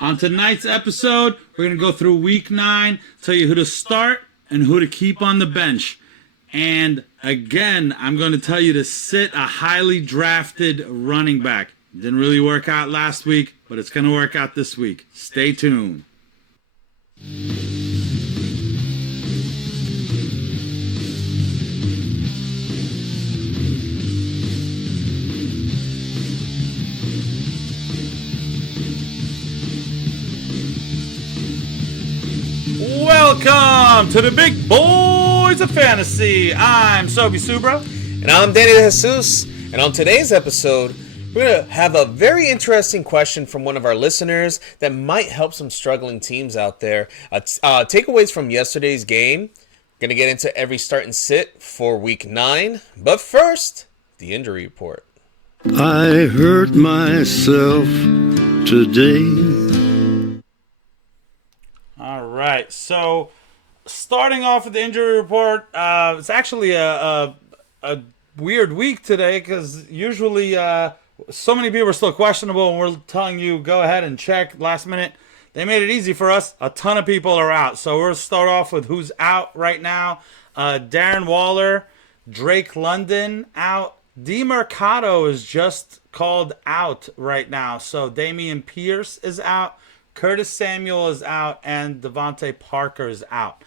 On tonight's episode, we're going to go through week 9, tell you who to start and who to keep on the bench. And again, I'm going to tell you to sit a highly drafted running back. Didn't really work out last week, but it's going to work out this week. Stay tuned. Welcome to the Big Boys of Fantasy. I'm Sobi Subra. And I'm Danny De Jesus. And on today's episode, we're going to have a very interesting question from one of our listeners that might help some struggling teams out there. Takeaways from yesterday's game. Going to get into every start and sit for week 9. But first, the injury report. I hurt myself today. All right, so starting off with the injury report, it's actually a weird week today because usually so many people are still questionable and we're telling you go ahead and check last minute. They made it easy for us. A ton of people are out. So we'll start off with who's out right now. Darren Waller, Drake London out. DeMarcado is just called out right now. So Damian Pierce is out. Curtis Samuel is out, and Devontae Parker is out.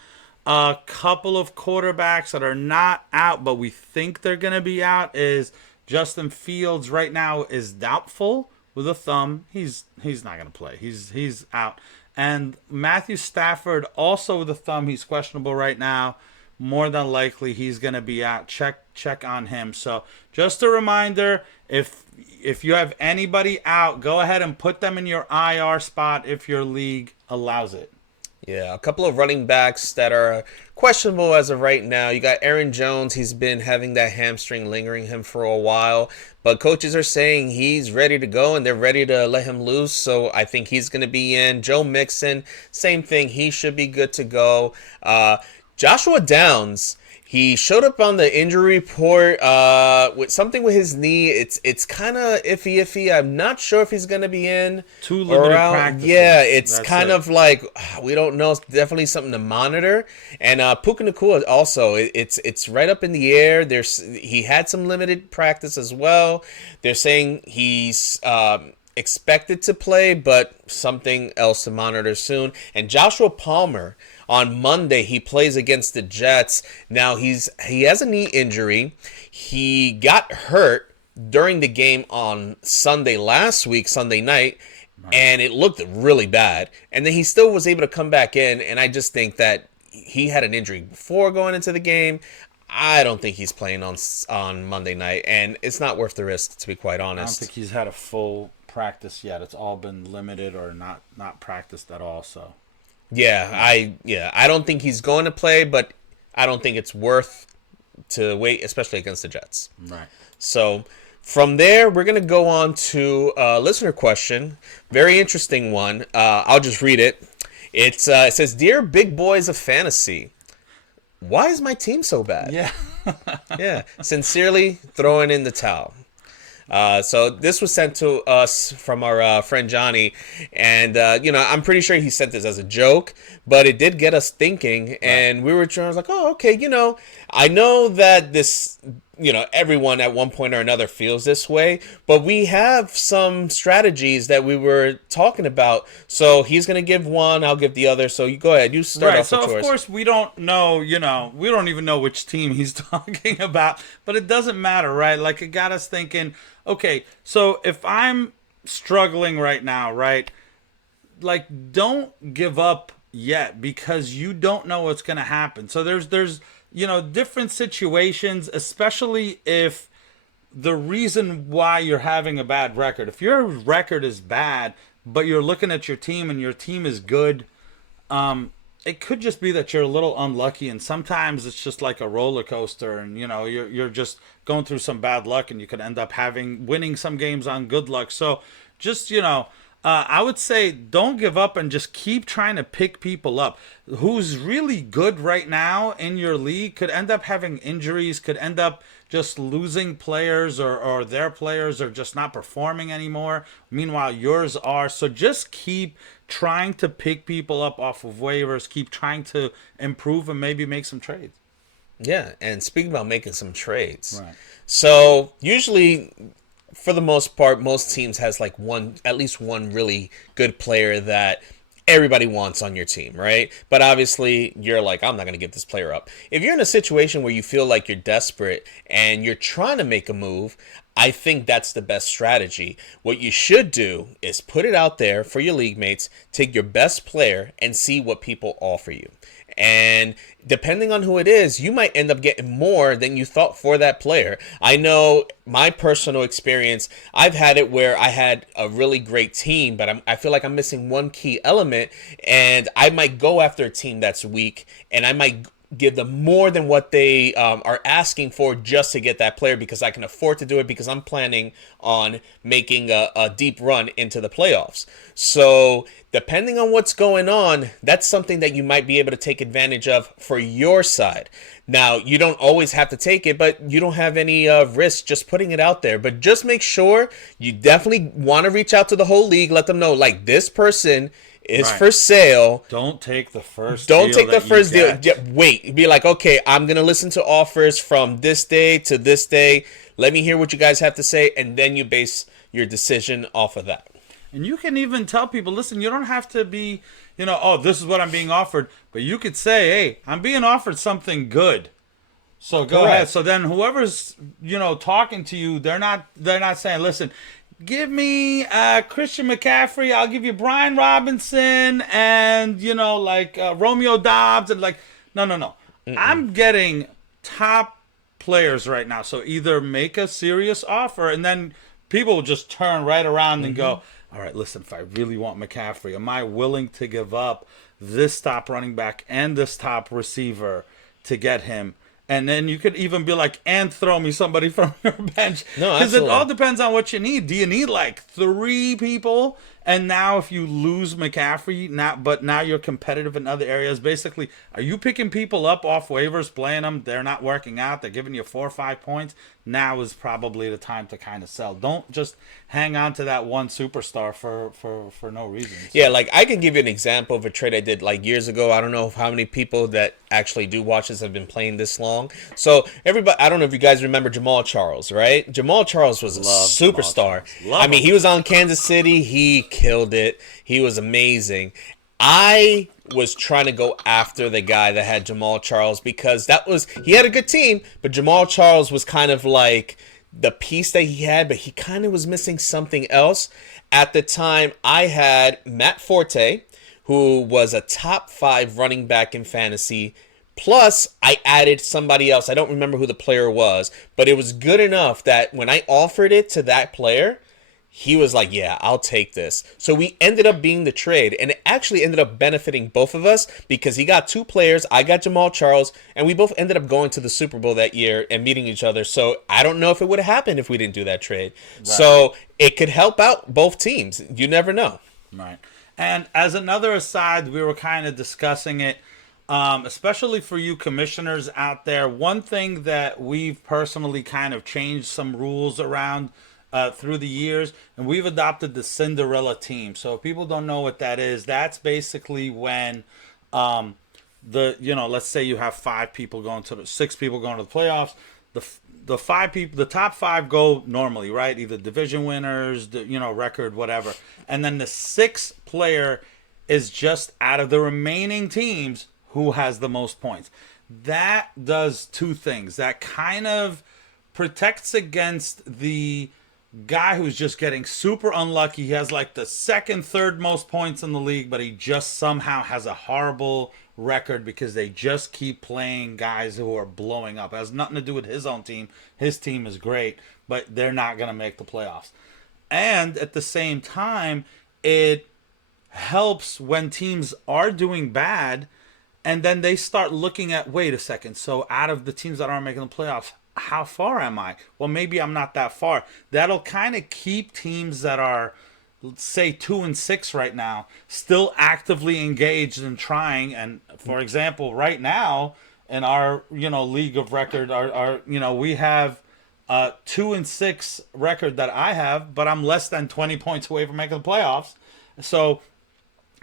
A couple of quarterbacks that are not out, but we think they're going to be out is Justin Fields right now is doubtful with a thumb. He's not going to play. He's out. And Matthew Stafford also with a thumb. He's questionable right now. More than likely he's going to be out. Check on him. So just a reminder, if you have anybody out, go ahead and put them in your IR spot if your league allows it. Yeah, a couple of running backs that are questionable as of right now. You got Aaron Jones. He's been having that hamstring lingering him for a while. But coaches are saying he's ready to go and they're ready to let him loose. So I think he's going to be in. Joe Mixon, same thing. He should be good to go. Joshua Downs, he showed up on the injury report with something with his knee. It's kind of iffy. I'm not sure if he's going to be in. Too limited practice. Yeah, it's kind of like, we don't know. It's definitely something to monitor. And Puka Nacua also, it's right up in the air. He had some limited practice as well. They're saying he's expected to play, but something else to monitor soon. And Joshua Palmer, on Monday, he plays against the Jets. Now, he has a knee injury. He got hurt during the game on Sunday night, and it looked really bad. And then he still was able to come back in, and I just think that he had an injury before going into the game. I don't think he's playing on Monday night, and it's not worth the risk, to be quite honest. I don't think he's had a full practice yet. It's all been limited or not practiced at all, so... I don't think he's going to play, but I don't think it's worth to wait, especially against the Jets. Right. So from there, we're going to go on to a listener question. Very interesting one. I'll just read it. It says, "Dear Big Boys of Fantasy, why is my team so bad?" Yeah. Yeah. Sincerely, throwing in the towel. So this was sent to us from our friend Johnny, and I'm pretty sure he sent this as a joke, but it did get us thinking, and we were trying. I was like, oh, okay, I know that this, everyone at one point or another feels this way, but we have some strategies that we were talking about. So he's gonna give one, I'll give the other. So you go ahead, you start off with yours. So of course we don't know, we don't even know which team he's talking about, but it doesn't matter, right? Like, it got us thinking. Okay, so if I'm struggling right now, right, like, don't give up yet because you don't know what's going to happen. So there's different situations, especially if the reason why you're having a bad record. If your record is bad, but you're looking at your team and your team is good, it could just be that you're a little unlucky, and sometimes it's just like a roller coaster, and you're just going through some bad luck, and you could end up winning some games on good luck. So just I would say don't give up and just keep trying to pick people up. Who's really good right now in your league could end up having injuries, could end up just losing players, or their players are just not performing anymore. Meanwhile, yours are. So just keep trying to pick people up off of waivers, keep trying to improve and maybe make some trades. Yeah, and speaking about making some trades. Right. So usually, for the most part, most teams has like at least one really good player that everybody wants on your team, right? But obviously, you're like, I'm not going to give this player up. If you're in a situation where you feel like you're desperate and you're trying to make a move, I think that's the best strategy. What you should do is put it out there for your league mates, take your best player, and see what people offer you. And depending on who it is, you might end up getting more than you thought for that player. I know my personal experience, I've had it where I had a really great team, but I feel like I'm missing one key element, and I might go after a team that's weak, and I might give them more than what they are asking for just to get that player because I can afford to do it because I'm planning on making a deep run into the playoffs. So depending on what's going on, that's something that you might be able to take advantage of for your side. Now, you don't always have to take it, but you don't have any risk just putting it out there. But just make sure you definitely want to reach out to the whole league, let them know, like, this person is Right. for sale. Don't take the first Don't deal take the that you first deal. get. Yeah, wait. Be like, okay, I'm going to listen to offers from this day to this day. Let me hear what you guys have to say. And then you base your decision off of that. And you can even tell people, listen, you don't have to be, oh, this is what I'm being offered. But you could say, hey, I'm being offered something good. So go Correct. ahead. So then whoever's, talking to you, they're not saying, listen, give me Christian McCaffrey, I'll give you Brian Robinson and, Romeo Dobbs. And no. Mm-mm. I'm getting top players right now. So either make a serious offer and then people will just turn right around and go, all right, listen, if I really want McCaffrey, am I willing to give up this top running back and this top receiver to get him? And then you could even be like, and throw me somebody from your bench. No, Because it absolutely. all depends on what you need. Do you need like 3 people? And now if you lose McCaffrey, now you're competitive in other areas. Basically, are you picking people up off waivers, playing them? They're not working out. They're giving you 4 or 5 points. Now is probably the time to kind of sell. Don't just hang on to that one superstar for no reason. Yeah, like I can give you an example of a trade I did like years ago. I don't know how many people that actually do watch this have been playing this long. So everybody, I don't know if you guys remember Jamal Charles, right? Jamal Charles was a superstar. I mean, he was on Kansas City. He killed it. He was amazing. I was trying to go after the guy that had Jamal Charles because he had a good team, but Jamal Charles was kind of like the piece that he had, but he kind of was missing something else. At the time, I had Matt Forte, who was a top 5 running back in fantasy. Plus, I added somebody else. I don't remember who the player was, but it was good enough that when I offered it to that player, he was like, yeah, I'll take this. So we ended up being the trade, and it actually ended up benefiting both of us because he got 2 players, I got Jamal Charles, and we both ended up going to the Super Bowl that year and meeting each other. So I don't know if it would have happened if we didn't do that trade. Right. So it could help out both teams. You never know. Right. And as another aside, we were kind of discussing it, especially for you commissioners out there. One thing that we've personally kind of changed some rules around through the years, and we've adopted the Cinderella team. So if people don't know what that is, that's basically when let's say you have 6 people going to the playoffs. The 5 people, the top 5 go normally, right? Either division winners, record, whatever. And then the 6th player is just out of the remaining teams who has the most points. That does 2 things. That kind of protects against the guy who's just getting super unlucky. He has like the 2nd, 3rd most points in the league, but he just somehow has a horrible record because they just keep playing guys who are blowing up. It has nothing to do with his own team. His team is great, but they're not going to make the playoffs. And at the same time, it helps when teams are doing bad and then they start looking at, wait a second, so out of the teams that aren't making the playoffs, how far am I? Well, maybe I'm not that far. That'll kind of keep teams that are say 2-6 right now, still actively engaged and trying. And for example, right now in our league of record, our we have 2-6 record that I have, but I'm less than 20 points away from making the playoffs. So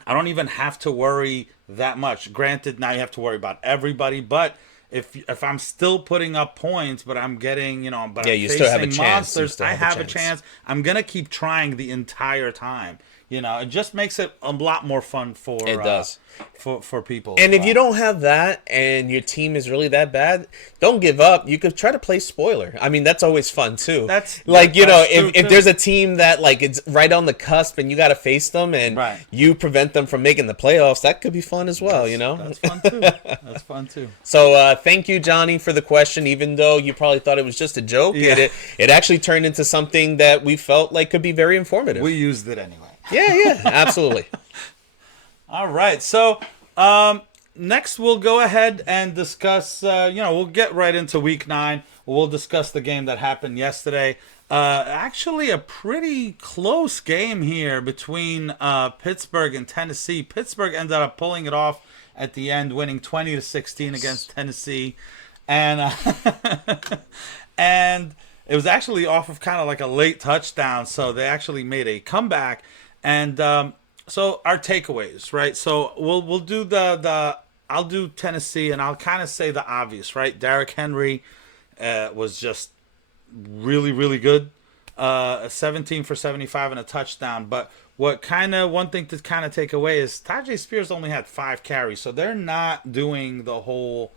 I don't even have to worry that much. Granted, now you have to worry about everybody, but if I'm still putting up points, but I'm getting, but I'm you facing still have a chance. monsters, I have a chance. I'm gonna keep trying the entire time. It just makes it a lot more fun for It does. For people. And if you don't have that and your team is really that bad, don't give up. You could try to play spoiler. I mean, that's always fun too. That's if there's a team that like it's right on the cusp and you got to face them and you prevent them from making the playoffs, that could be fun as well, That's fun too. That's fun too. So thank you, Johnny, for the question. Even though you probably thought it was just a joke, it actually turned into something that we felt like could be very informative. We used it anyway. Yeah, absolutely. All right, so next we'll go ahead and discuss, we'll get right into week 9. We'll discuss the game that happened yesterday. Actually, a pretty close game here between Pittsburgh and Tennessee. Pittsburgh ended up pulling it off at the end, winning 20-16 against Tennessee. And, and it was actually off of kind of like a late touchdown, so they actually made a comeback. And so our takeaways, right? So we'll do I'll do Tennessee, and I'll kind of say the obvious, right? Derrick Henry was just really, really good. 17 for 75 and a touchdown. But one thing to kind of take away is Tajay Spears only had 5 carries, so they're not doing the whole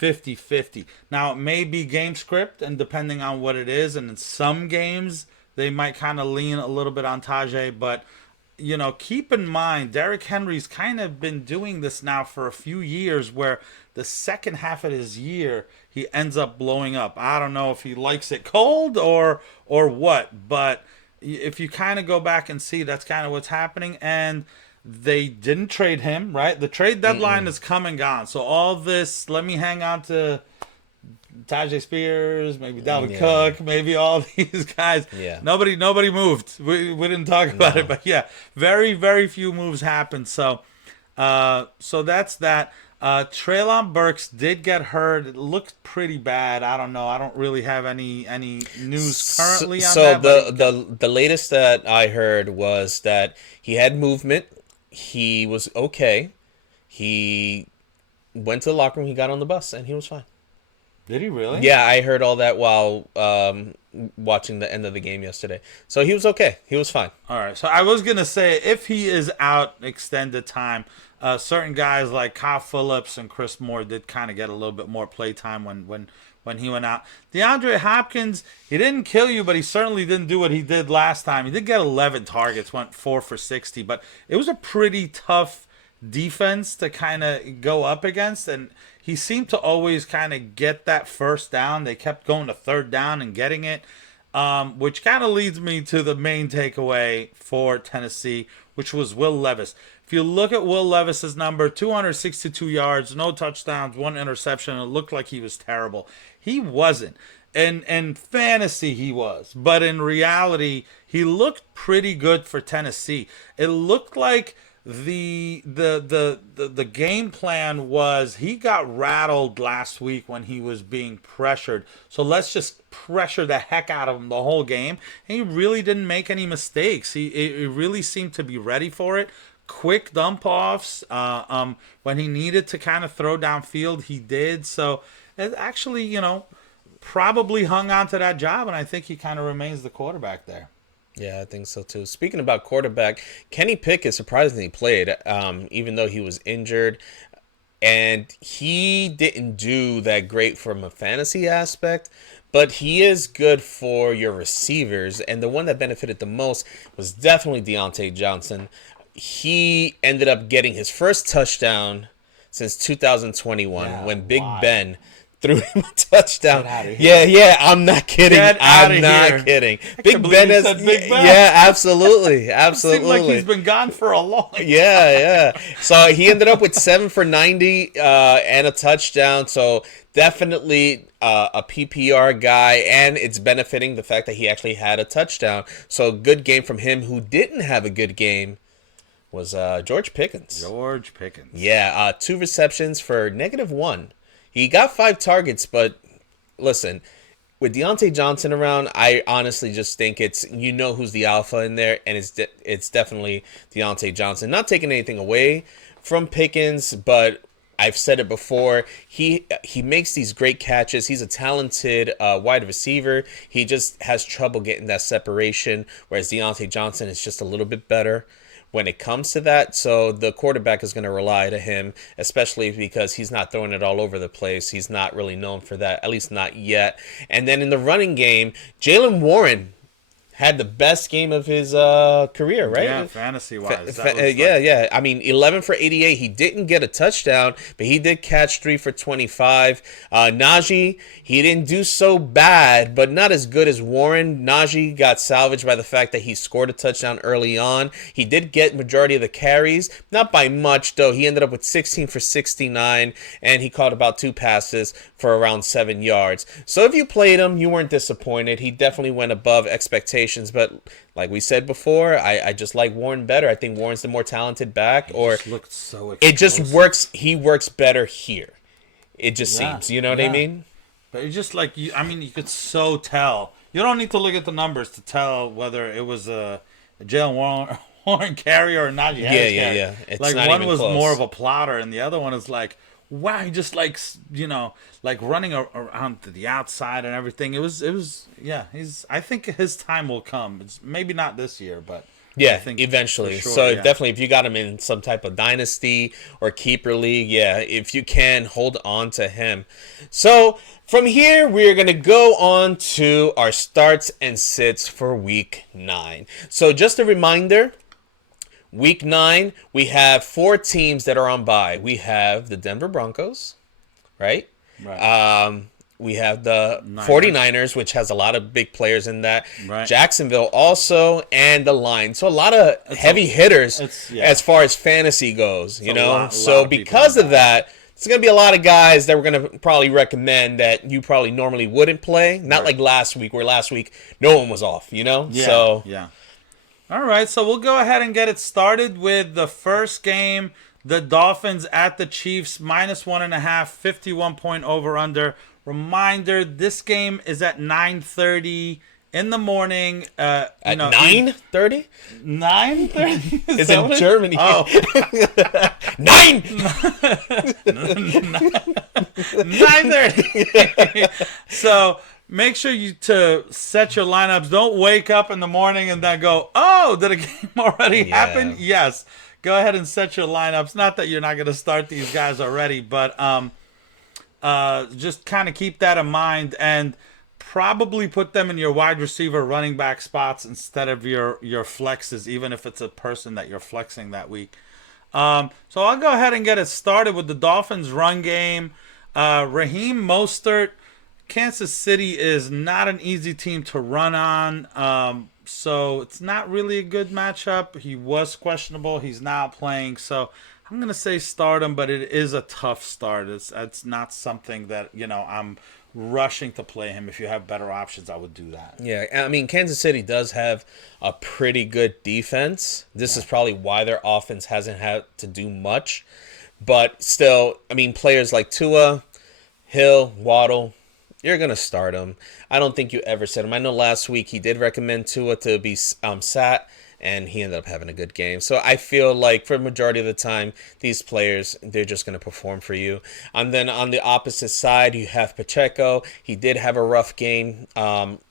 50-50. Now, it may be game script, and depending on what it is, and in some games they might kind of lean a little bit on Tajay, but keep in mind, Derrick Henry's kind of been doing this now for a few years where the second half of his year, he ends up blowing up. I don't know if he likes it cold or what, but if you kind of go back and see, that's kind of what's happening. And they didn't trade him, right? The trade deadline is come and gone. So all this, let me hang on to Tajay Spears, maybe Dalvin Cook, maybe all these guys. Yeah. Nobody moved. We didn't talk about it, but yeah, very, very few moves happened. So that's that. Treylon Burks did get hurt. It looked pretty bad. I don't know. I don't really have any news currently on that. So the latest that I heard was that he had movement. He was okay. He went to the locker room. He got on the bus, and he was fine. Did he really? Yeah, I heard all that while watching the end of the game yesterday. So he was okay. He was fine. All right. So I was going to say, if he is out extended time, certain guys like Kyle Phillips and Chris Moore did kind of get a little bit more play time when he went out. DeAndre Hopkins, he didn't kill you, but he certainly didn't do what he did last time. He did get 11 targets, went 4 for 60, but it was a pretty tough defense to kind of go up against, and he seemed to always kind of get that first down. They kept going to third down and getting it, which kind of leads me to the main takeaway for Tennessee, which was Will Levis. If you look at Will Levis's number, 262 yards, no touchdowns, 1 interception. It looked like he was terrible. He wasn't. In fantasy, he was. But in reality, he looked pretty good for Tennessee. It looked like the game plan was he got rattled last week when he was being pressured. So let's just pressure the heck out of him the whole game. And he really didn't make any mistakes. He really seemed to be ready for it. Quick dump offs. When he needed to kind of throw downfield, he did. So it actually, probably hung on to that job, and I think he kind of remains the quarterback there. Yeah, I think so too. Speaking about quarterback, Kenny Pickett surprisingly played, even though he was injured. And he didn't do that great from a fantasy aspect, but he is good for your receivers. And the one that benefited the most was definitely Deontay Johnson. He ended up getting his first touchdown since 2021 when Big Ben threw him a touchdown. Get outta Yeah, here. yeah, I'm not kidding. Get I'm outta not here. kidding. can't Big believe Ben you has, said Big Ben. yeah, absolutely, Seems absolutely. like he's been gone for a long time. Yeah. So he ended up with 7 for 90 and a touchdown. So definitely a PPR guy, and it's benefiting the fact that he actually had a touchdown. So good game from him. Who didn't have a good game was George Pickens. George Pickens. Yeah, 2 receptions for -1. He got 5 targets, but listen, with Deontay Johnson around, I honestly just think it's, who's the alpha in there, and it's definitely Deontay Johnson. Not taking anything away from Pickens, but I've said it before. He makes these great catches. He's a talented wide receiver. He just has trouble getting that separation, whereas Deontay Johnson is just a little bit better when it comes to that. So the quarterback is going to rely to him, especially because he's not throwing it all over the place. He's not really known for that, at least not yet. And then in the running game, Jaylen Warren had the best game of his career, right? Yeah, fantasy-wise. Yeah. I mean, 11 for 88. He didn't get a touchdown, but he did catch 3 for 25. Najee, he didn't do so bad, but not as good as Warren. Najee got salvaged by the fact that he scored a touchdown early on. He did get majority of the carries, not by much, though. He ended up with 16 for 69, and he caught about 2 passes for around 7 yards. So if you played him, you weren't disappointed. He definitely went above expectations. But like we said before, I just like Warren better. I think Warren's the more talented back. Just looked so explosive. It just works. He works better here. It just seems. You know what I mean? But it's just like, you could so tell. You don't need to look at the numbers to tell whether it was a Jaylen Warren carry or not. Yeah. It's like not one even was close. more of a plotter, and the other one is like, wow, he just likes, like running around to the outside and everything. It was, I think his time will come. It's maybe not this year, but yeah, I think eventually. for sure, So yeah. definitely, if you got him in some type of dynasty or keeper league, yeah, if you can, hold on to him. So from here, we're going to go on to our starts and sits for week 9. So just a reminder, Week 9, we have 4 teams that are on bye. We have the Denver Broncos, right? We have the 49ers, which has a lot of big players in that. Right. Jacksonville also, and the Lions. So a lot of heavy hitters as far as fantasy goes, you know? lot Because of that, there's going to be a lot of guys that we're going to probably recommend that you probably normally wouldn't play. Not like last week, where last week no one was off, you know? Yeah. All right, so we'll go ahead and get it started with the first game. The Dolphins at the Chiefs, -1.5, 51-point over-under. Reminder, this game is at 9:30 in the morning. At 9:30? 9:30? It's in Germany. Oh. 9! 9:30. So make sure you to set your lineups. Don't wake up in the morning and then go, oh, did a game already happen? Yes. Go ahead and set your lineups. Not that you're not going to start these guys already, but just kind of keep that in mind and probably put them in your wide receiver running back spots instead of your flexes, even if it's a person that you're flexing that week. So I'll go ahead and get it started with the Dolphins run game. Raheem Mostert, Kansas City is not an easy team to run on, so it's not really a good matchup. He was questionable. He's not playing, so I'm going to say start him, but it is a tough start. It's not something that, I'm rushing to play him. If you have better options, I would do that. Yeah, I mean, Kansas City does have a pretty good defense. This is probably why their offense hasn't had to do much. But still, I mean, players like Tua, Hill, Waddle, you're going to start him. I don't think you ever said him. I know last week he did recommend Tua to be sat, and he ended up having a good game. So I feel like for a majority of the time, these players, they're just going to perform for you. And then on the opposite side, you have Pacheco. He did have a rough game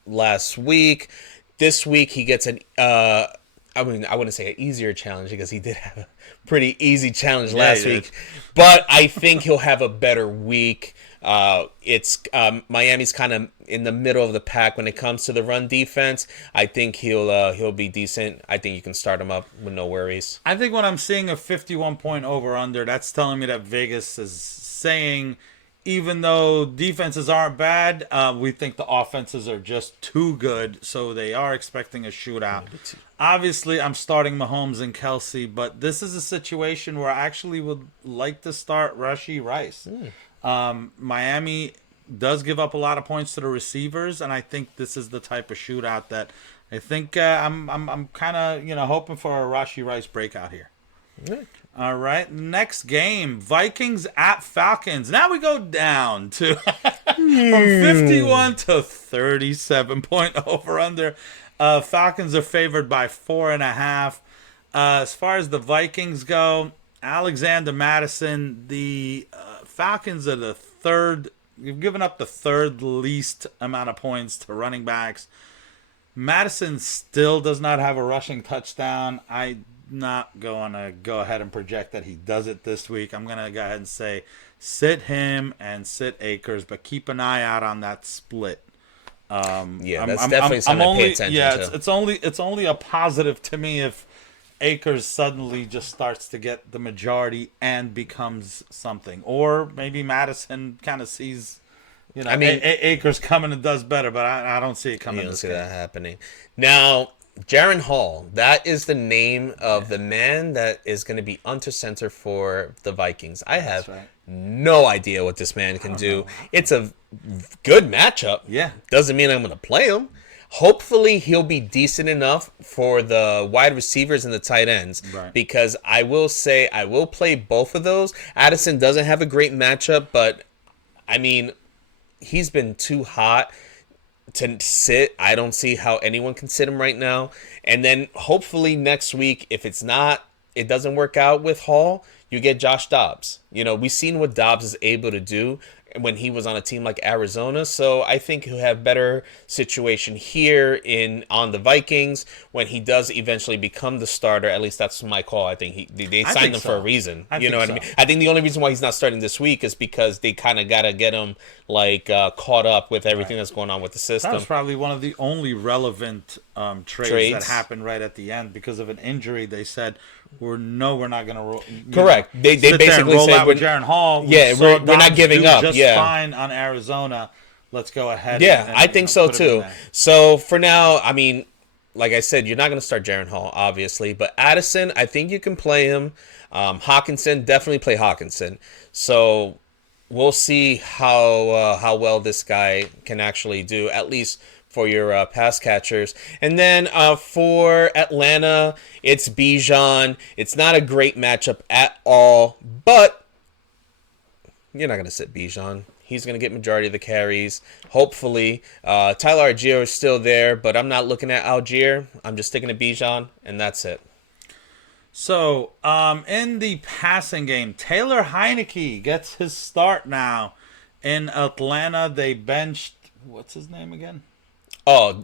last week. This week, he gets I wouldn't say an easier challenge because he did have a pretty easy challenge last week. But I think he'll have a better week. It's Miami's kind of in the middle of the pack when it comes to the run defense. I think he'll be decent. I think you can start him up with no worries. I think when I'm seeing a 51-point over-under, that's telling me that Vegas is saying even though defenses aren't bad, we think the offenses are just too good, so they are expecting a shootout. Obviously, I'm starting Mahomes and Kelsey, but this is a situation where I actually would like to start Rashee Rice. Miami does give up a lot of points to the receivers, and I think this is the type of shootout that I think I'm kind of hoping for a Rashee Rice breakout here. All right, next game, Vikings at Falcons. Now we go down to from 51 to 37 point over under. Falcons are favored by 4.5. As far as the Vikings go, Alexander Madison, the Falcons are the third. You've given up the third least amount of points to running backs. Madison still does not have a rushing touchdown. I'm not going to go ahead and project that he does it this week. I'm going to go ahead and say sit him and sit Akers, but keep an eye out on that split. That's definitely something to pay attention to. It's only a positive to me if Akers suddenly just starts to get the majority and becomes something, or maybe Madison kind of sees, Akers coming and does better, but I don't see it coming. You don't see that happening. Now, Jaren Hall, that is the name of the man that is going to be under center for the Vikings. I have no idea what this man can do. It's a good matchup. Yeah. Doesn't mean I'm going to play him. Hopefully he'll be decent enough for the wide receivers and the tight ends. Right. Because I will say I will play both of those. Addison doesn't have a great matchup, but I mean, he's been too hot to sit. I don't see how anyone can sit him right now. And then hopefully next week, if it doesn't work out with Hall, you get Josh Dobbs. We've seen what Dobbs is able to do when he was on a team like Arizona. So I think he'll have better situation here on the Vikings when he does eventually become the starter. At least that's my call. I think they signed him for a reason. You know what I mean? I think the only reason why he's not starting this week is because they kind of got to get him caught up with everything that's going on with the system. That was probably one of the only relevant trades that happened right at the end because of an injury. They said, we're not going to correct. They basically roll said out with Jaren Hall. We're not giving up. Just fine on Arizona. Let's go ahead. Yeah, I think so too. So for now, I mean, like I said, you're not going to start Jaren Hall, obviously, but Addison, I think you can play him. Hawkinson, definitely play Hawkinson. So we'll see how well this guy can actually do, at least for your pass catchers. And then for Atlanta, it's Bijan. It's not a great matchup at all, but you're not going to sit Bijan. He's going to get majority of the carries, hopefully. Tyler Algier is still there, but I'm not looking at Algier. I'm just sticking to Bijan, and that's it. So, in the passing game, Taylor Heineke gets his start now. In Atlanta, they benched, what's his name again? Oh,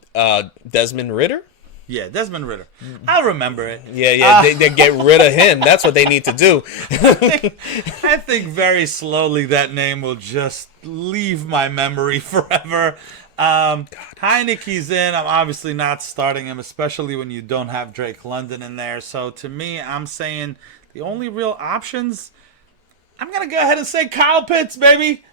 Desmond Ridder? Yeah, Desmond Ridder. I'll remember it. Yeah, they get rid of him. That's what they need to do. I think very slowly that name will just leave my memory forever. Heineke's in. I'm obviously not starting him, especially when you don't have Drake London in there. So to me, I'm saying the only real options, I'm going to go ahead and say Kyle Pitts, baby.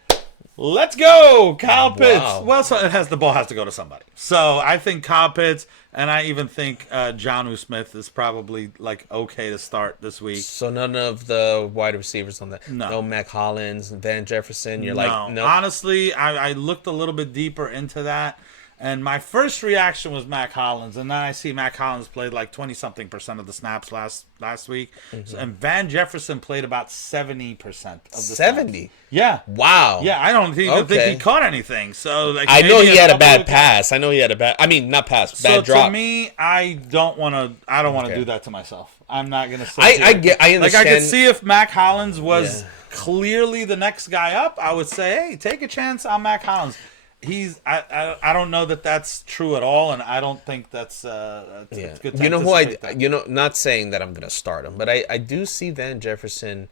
Let's go, Kyle Pitts. Wow. Well, so the ball has to go to somebody. So I think Kyle Pitts, and I even think Jonnu Smith is probably okay to start this week. So none of the wide receivers on that. No. No Mac Hollins, Van Jefferson. You're no. Honestly, I looked a little bit deeper into that. And my first reaction was Mac Hollins, and then I see Mac Hollins played 20-something% of the snaps last week, and Van Jefferson played about 70% of the 70? Snaps. Yeah. Wow. Yeah, I don't even think he caught anything. So I know he had a bad pass. I know he had a bad. I mean, not pass, bad drop. So to me, I don't want to do that to myself. I'm not gonna say. I understand. I could see if Mac Hollins was clearly the next guy up, I would say, hey, take a chance on Mac Hollins. I don't know that that's true at all, and I don't think that's it's good. You know who not saying that I'm gonna start him, but I do see Van Jefferson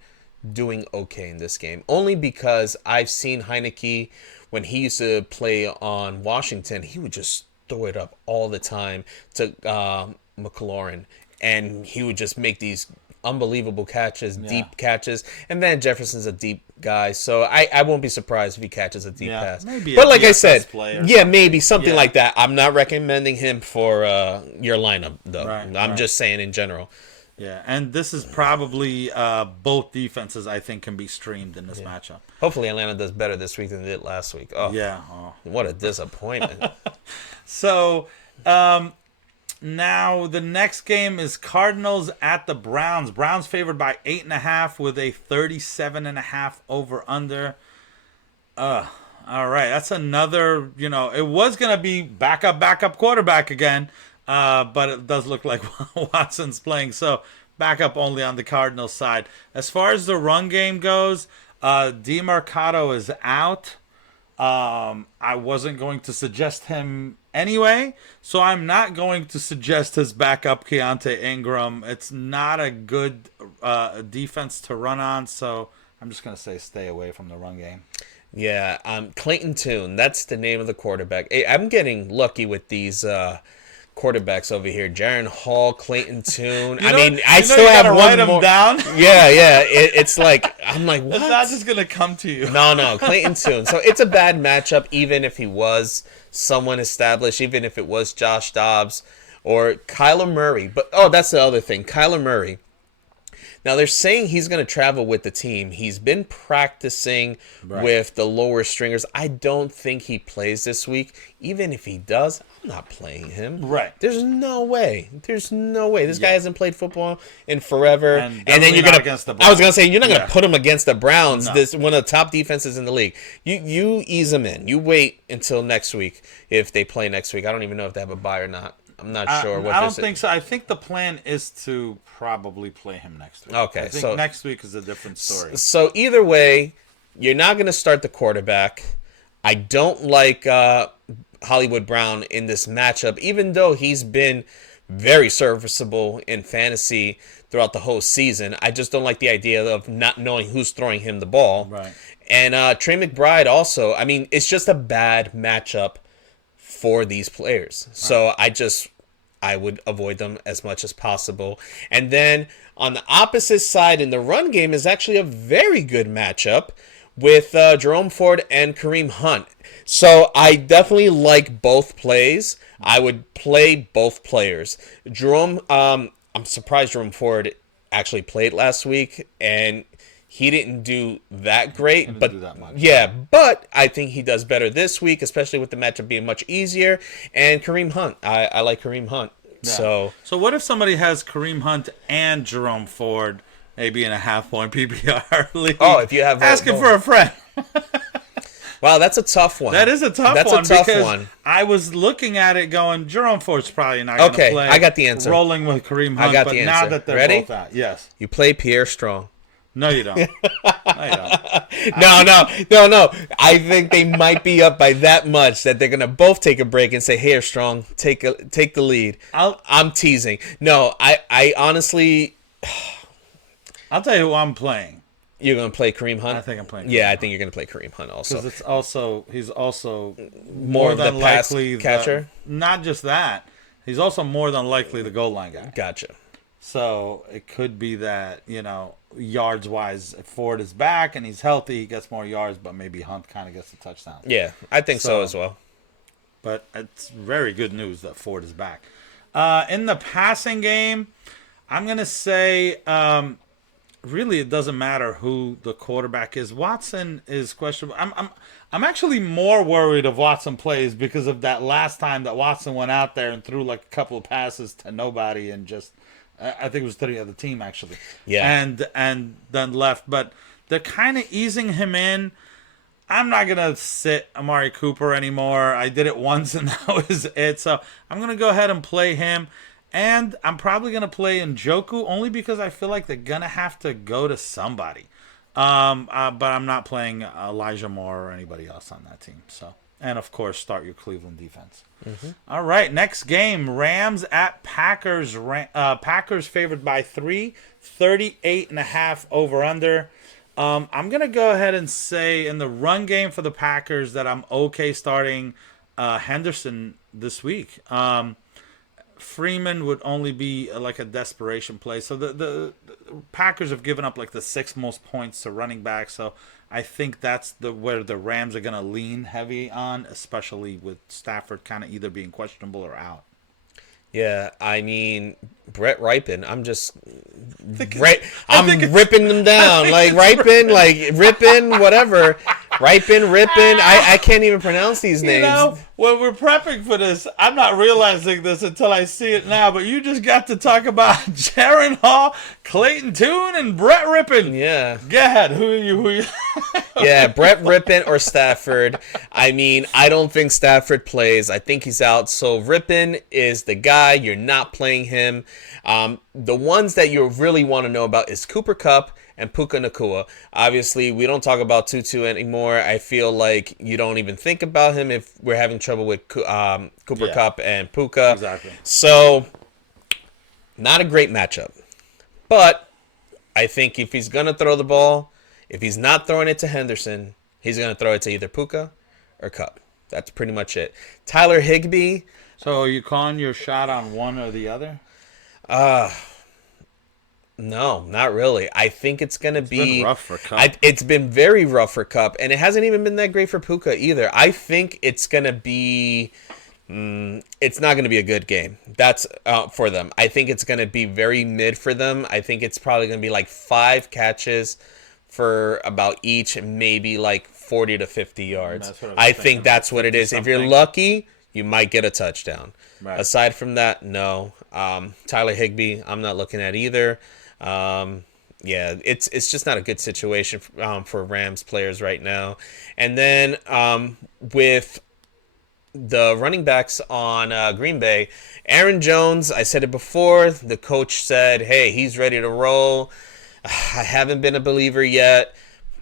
doing okay in this game, only because I've seen Heineke when he used to play on Washington. He would just throw it up all the time to McLaurin, and he would just make these unbelievable catches, deep catches, and Van Jefferson's a deep guy, so I won't be surprised if he catches a deep pass. Maybe but a like I DFS said, play or yeah, something. maybe something Yeah. like that. I'm not recommending him for your lineup, though. Right, I'm right. just saying in general. Yeah, and this is probably both defenses I think can be streamed in this matchup. Hopefully Atlanta does better this week than they did last week. Oh, Yeah. Oh. what a disappointment. So now the next game is Cardinals at the Browns. Browns favored by 8.5 with a 37.5 over under. All right, that's another. It was gonna be backup quarterback again, but it does look like Watson's playing, so backup only on the Cardinals side. As far as the run game goes, DeMarcado is out. I wasn't going to suggest him anyway, so I'm not going to suggest his backup Keontae Ingram. It's not a good defense to run on, so I'm just going to say stay away from the run game. Yeah, Clayton Tune. That's the name of the quarterback. Hey, I'm getting lucky with these quarterbacks over here. Jaron Hall, Clayton Tune. I still have one write more. him down. Yeah. It's like I'm like, what? It's not just gonna come to you. No, Clayton Tune. So it's a bad matchup, even if he was someone established, even if it was Josh Dobbs or Kyler Murray. But that's the other thing, Kyler Murray. Now, they're saying he's going to travel with the team. He's been practicing with the lower stringers. I don't think he plays this week. Even if he does, I'm not playing him. Right. There's no way. This guy hasn't played football in forever. And then you're going to against the Browns. I was going to say, you're not going to put him against the Browns. No. This one of the top defenses in the league. You ease him in. You wait until next week if they play next week. I don't even know if they have a bye or not. I'm not sure. I don't think so. I think the plan is to probably play him next week. Okay, I think so next week is a different story. So either way, you're not going to start the quarterback. I don't like Hollywood Brown in this matchup, even though he's been very serviceable in fantasy throughout the whole season. I just don't like the idea of not knowing who's throwing him the ball. Right. And Trey McBride also. I mean, it's just a bad matchup for these players. So I would avoid them as much as possible. And then on the opposite side in the run game is actually a very good matchup with Jerome Ford and Kareem Hunt. So I definitely like both plays. I would play both players. I'm surprised Jerome Ford actually played last week, and he didn't do that great, but do that much. Yeah, but I think he does better this week, especially with the matchup being much easier. And Kareem Hunt, I like Kareem Hunt. Yeah. So what if somebody has Kareem Hunt and Jerome Ford, maybe in a half-point PPR league? Oh, if you have asking for a friend. Wow, that's a tough one. That is a tough that's one. That's a tough because one. I was looking at it going, Jerome Ford's probably not going to play. I got the answer. Rolling with Kareem Hunt, I got but the now answer. that they're Ready? both out. Yes. You play Pierre Strong. No, you don't. No, you don't. No. I think they might be up by that much that they're gonna both take a break and say, "Here, Strong, take the lead." I'm teasing. No, I honestly, I'll tell you who I'm playing. You're gonna play Kareem Hunt. I think I'm playing. Yeah, I think you're gonna play Kareem Hunt also. Because he's also More of the than pass likely catcher? Not just that, he's also more than likely the goal line guy. Gotcha. So it could be that, yards wise, if Ford is back and he's healthy, he gets more yards, but maybe Hunt kind of gets the touchdown. Yeah, I think so as well. But it's very good news that Ford is back. In the passing game, I'm going to say, really, it doesn't matter who the quarterback is. Watson is questionable. I'm actually more worried if Watson plays because of that last time that Watson went out there and threw like a couple of passes to nobody and just, I think it was to the other team actually. Yeah. And then left. But they're kind of easing him in. I'm not going to sit Amari Cooper anymore. I did it once and that was it. So I'm going to go ahead and play him. And I'm probably going to play Njoku only because I feel like they're going to have to go to somebody. But I'm not playing Elijah Moore or anybody else on that team. So, and of course, start your Cleveland defense. Mm-hmm. All right, next game, Rams at Packers. Packers favored by 3, 38.5 over under. I'm going to go ahead and say in the run game for the Packers that I'm okay starting Henderson this week. Freeman would only be like a desperation play. So the Packers have given up like the sixth most points to running back. So I think that's where the Rams are going to lean heavy on, especially with Stafford kind of either being questionable or out. Yeah, I mean, Brett Ripon, I'm just it's- ripping them down. Like Ripon, like ripping, whatever. Ripon, ripping. I can't even pronounce these names. You know, when we're prepping for this, I'm not realizing this until I see it now, but you just got to talk about Jaron Hall, Clayton Tune, and Brett Ripon. Yeah. Go ahead. Who are you? Yeah, Brett Ripon or Stafford. I mean, I don't think Stafford plays. I think he's out. So Ripon is the guy. You're not playing him. The ones that you really want to know about is Cooper Kupp and Puka Nacua. Obviously, we don't talk about Tutu anymore. I feel like you don't even think about him if we're having trouble with Cooper Kupp and Puka. Exactly. So, not a great matchup. But I think if he's going to throw the ball, if he's not throwing it to Henderson, he's going to throw it to either Puka or Kupp. That's pretty much it. Tyler Higbee. So are you calling your shot on one or the other? No, not really. I think it's going to be been rough for Kupp. It's been very rough for Kupp, and it hasn't even been that great for Puka either. I think it's going to be it's not going to be a good game. That's for them. I think it's going to be very mid for them. I think it's probably going to be like 5 catches for about each, maybe like 40 to 50 yards. I think that's what it is. If you're lucky, you might get a touchdown. Right. Aside from that, no. Tyler Higbee, I'm not looking at either. Yeah, it's just not a good situation for Rams players right now. And then with the running backs on Green Bay, Aaron Jones, I said it before, the coach said, hey, he's ready to roll. I haven't been a believer yet,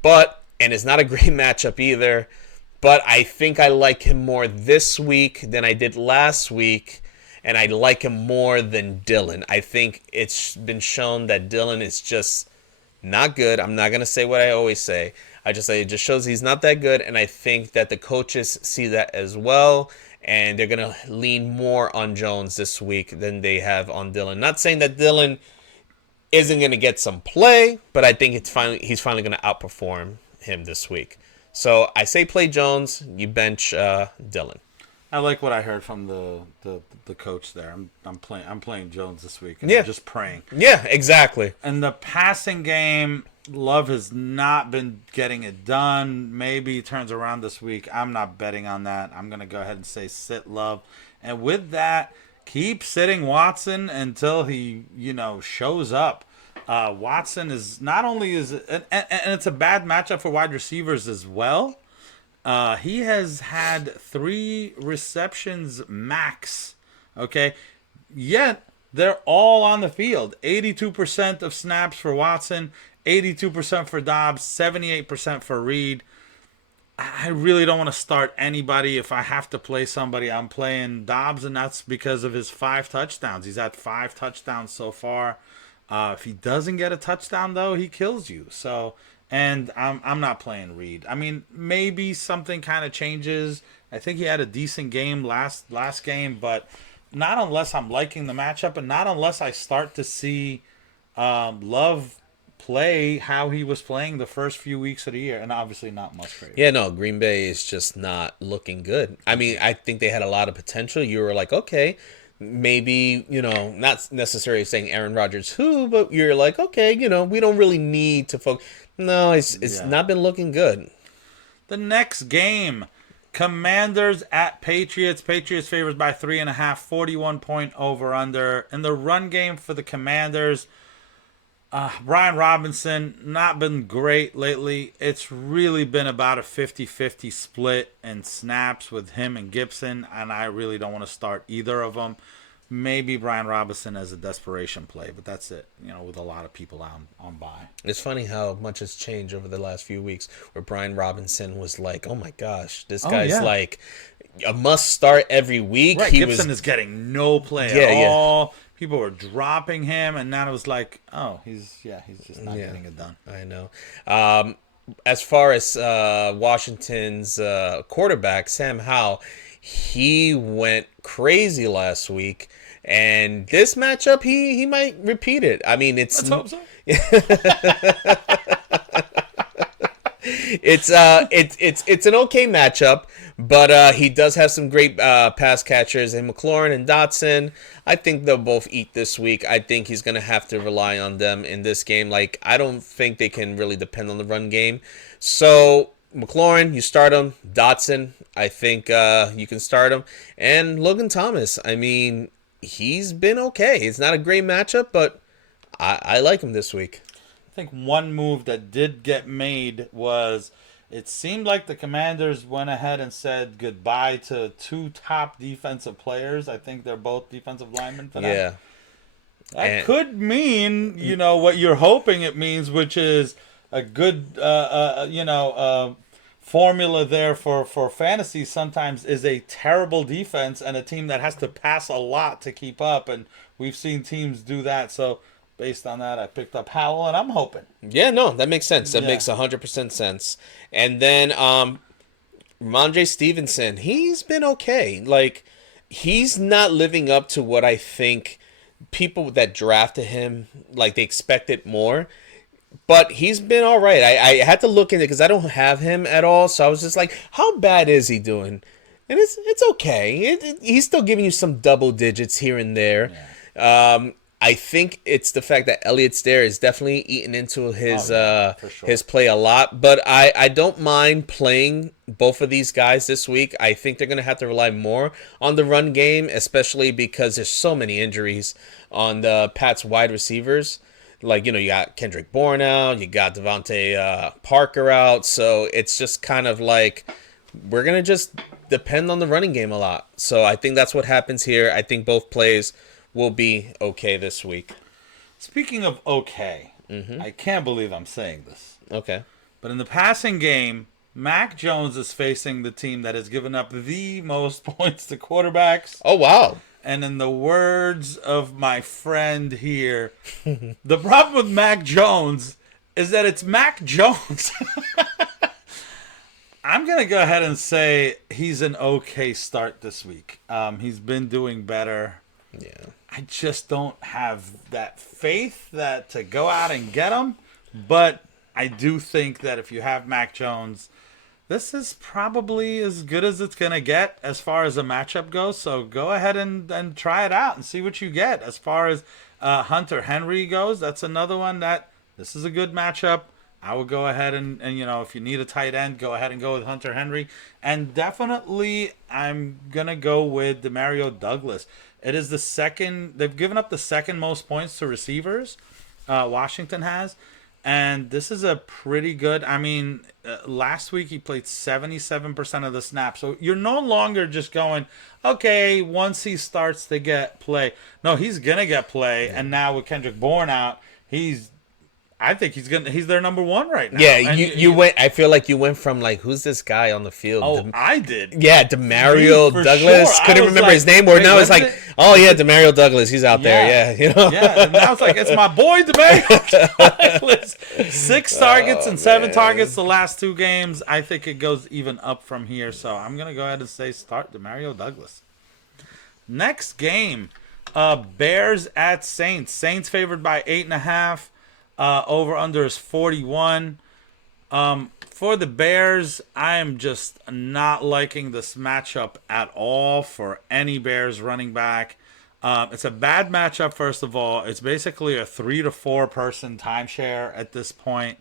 and it's not a great matchup either, but I think I like him more this week than I did last week, and I like him more than Dylan. I think it's been shown that Dylan is just not good. I'm not going to say what I always say. I just say it just shows he's not that good, and I think that the coaches see that as well, and they're going to lean more on Jones this week than they have on Dylan. Not saying that Dylan isn't going to get some play, but I think he's finally going to outperform him this week. So I say play Jones, you bench Dylan. I like what I heard from the coach there. I'm playing Jones this week. And Yeah. I'm just praying. Yeah, exactly. And the passing game, Love has not been getting it done. Maybe he turns around this week. I'm not betting on that. I'm going to go ahead and say sit Love. And with that, keep sitting Watson until he, shows up. Watson is not only and it's a bad matchup for wide receivers as well. He has had 3 receptions max. Okay, yet they're all on the field. 82% of snaps for Watson, 82% for Dobbs, 78% for Reed. I really don't want to start anybody. If I have to play somebody, I'm playing Dobbs, and that's because of his 5 touchdowns. He's had 5 touchdowns so far. If he doesn't get a touchdown, though, he kills you. So, and I'm not playing Reed. I mean, maybe something kind of changes. I think he had a decent game last game, but not unless I'm liking the matchup, and not unless I start to see Love play how he was playing the first few weeks of the year, and obviously not Musgrave. Yeah, no, Green Bay is just not looking good. I mean, I think they had a lot of potential. You were like, okay, maybe, not necessarily saying Aaron Rodgers who, but you're like, okay, we don't really need to focus. No, it's not been looking good. The next game, Commanders at Patriots. Patriots favors by 3.5, 41 point over under. In the run game for the Commanders, Brian Robinson, not been great lately. It's really been about a 50-50 split in snaps with him and Gibson, and I really don't want to start either of them. Maybe Brian Robinson as a desperation play, but that's it, with a lot of people on bye. It's funny how much has changed over the last few weeks, where Brian Robinson was like, oh my gosh, this guy's like a must start every week. Right, Gibson is getting no play at all. Yeah. People were dropping him, and now it was like, oh, he's just not getting it done. I know. As far as Washington's quarterback, Sam Howell, he went crazy last week, And this matchup, he might repeat it. I mean, Let's hope so. It's an okay matchup, but he does have some great pass catchers in McLaurin and Dotson. I think they'll both eat this week. I think he's gonna have to rely on them in this game. Like, I don't think they can really depend on the run game. So McLaurin, you start him. Dotson, I think you can start him. And Logan Thomas, I mean, he's been okay. It's not a great matchup, but I like him this week. I think one move that did get made was it seemed like the Commanders went ahead and said goodbye to two top defensive players. I think they're both defensive linemen for them. Yeah. That could mean, what you're hoping it means, which is a good, formula there for fantasy sometimes is a terrible defense and a team that has to pass a lot to keep up. And we've seen teams do that. So based on that, I picked up Howell, and I'm hoping. Yeah, no, that makes sense. That makes 100% sense. And then Ramondre Stevenson, he's been okay. Like, he's not living up to what I think people that drafted him, like, they expected more. But he's been all right. I had to look into it because I don't have him at all. So I was just like, how bad is he doing? And it's okay. He's still giving you some double digits here and there. Yeah. I think it's the fact that Elliott Stare is definitely eating into his his play a lot. But I don't mind playing both of these guys this week. I think they're going to have to rely more on the run game, especially because there's so many injuries on the Pats wide receivers. Like, you got Kendrick Bourne out, you got Devontae Parker out. So it's just kind of like we're going to just depend on the running game a lot. So I think that's what happens here. I think both plays will be okay this week. Speaking of okay, I can't believe I'm saying this. Okay. But in the passing game, Mac Jones is facing the team that has given up the most points to quarterbacks. Oh, wow. And in the words of my friend here, the problem with Mac Jones is that it's Mac Jones. I'm going to go ahead and say he's an okay start this week. He's been doing better. Yeah. I just don't have that faith that to go out and get him. But I do think that if you have Mac Jones, this is probably as good as it's going to get as far as a matchup goes. So go ahead and try it out and see what you get. As far as Hunter Henry goes, that's another one that this is a good matchup. I would go ahead and if you need a tight end, go ahead and go with Hunter Henry. And definitely I'm going to go with Demario Douglas. It is the second. They've given up the second most points to receivers. Washington has. And this is a pretty good. I mean, last week he played 77% of the snaps. So you're no longer just going, okay, once he starts to get play. No, he's going to get play. And now with Kendrick Bourne out, I think he's their number one right now. Yeah, you went. I feel like you went from like, who's this guy on the field? Oh, I did. Yeah, Demario Douglas. Sure. Couldn't remember his name. Or now it's like, oh yeah, Demario Douglas. He's out there. Yeah, Yeah, and now it's like it's my boy Demario Douglas. 6 targets and 7 targets the last 2 games. I think it goes even up from here. So I'm gonna go ahead and say start Demario Douglas. Next game, Bears at Saints. Saints favored by 8.5. Over under is 41. For the Bears, I am just not liking this matchup at all for any Bears running back. It's a bad matchup, first of all. It's basically a 3 to 4 person timeshare at this point.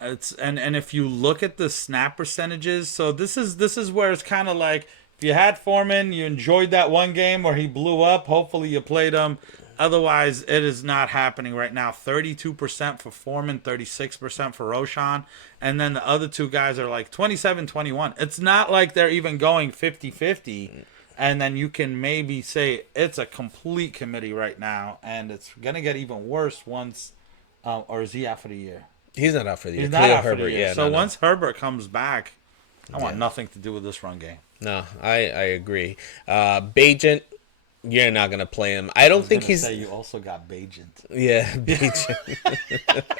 It's and if you look at the snap percentages, so this is where it's kind of like if you had Foreman, you enjoyed that one game where he blew up. Hopefully you played him. Otherwise, it is not happening right now. 32% for Foreman, 36% for Roshan. And then the other 2 guys are like 27-21. It's not like they're even going 50-50. And then you can maybe say it's a complete committee right now. And it's going to get even worse once, or is he out for the year? He's not out for the year. He's not out for Herbert, the year. yeah. So once Herbert comes back, I want nothing to do with this run game. No, I agree. Bajent, You're not gonna play him. I don't think he's. Say you also got Bajent. Yeah, Bajent.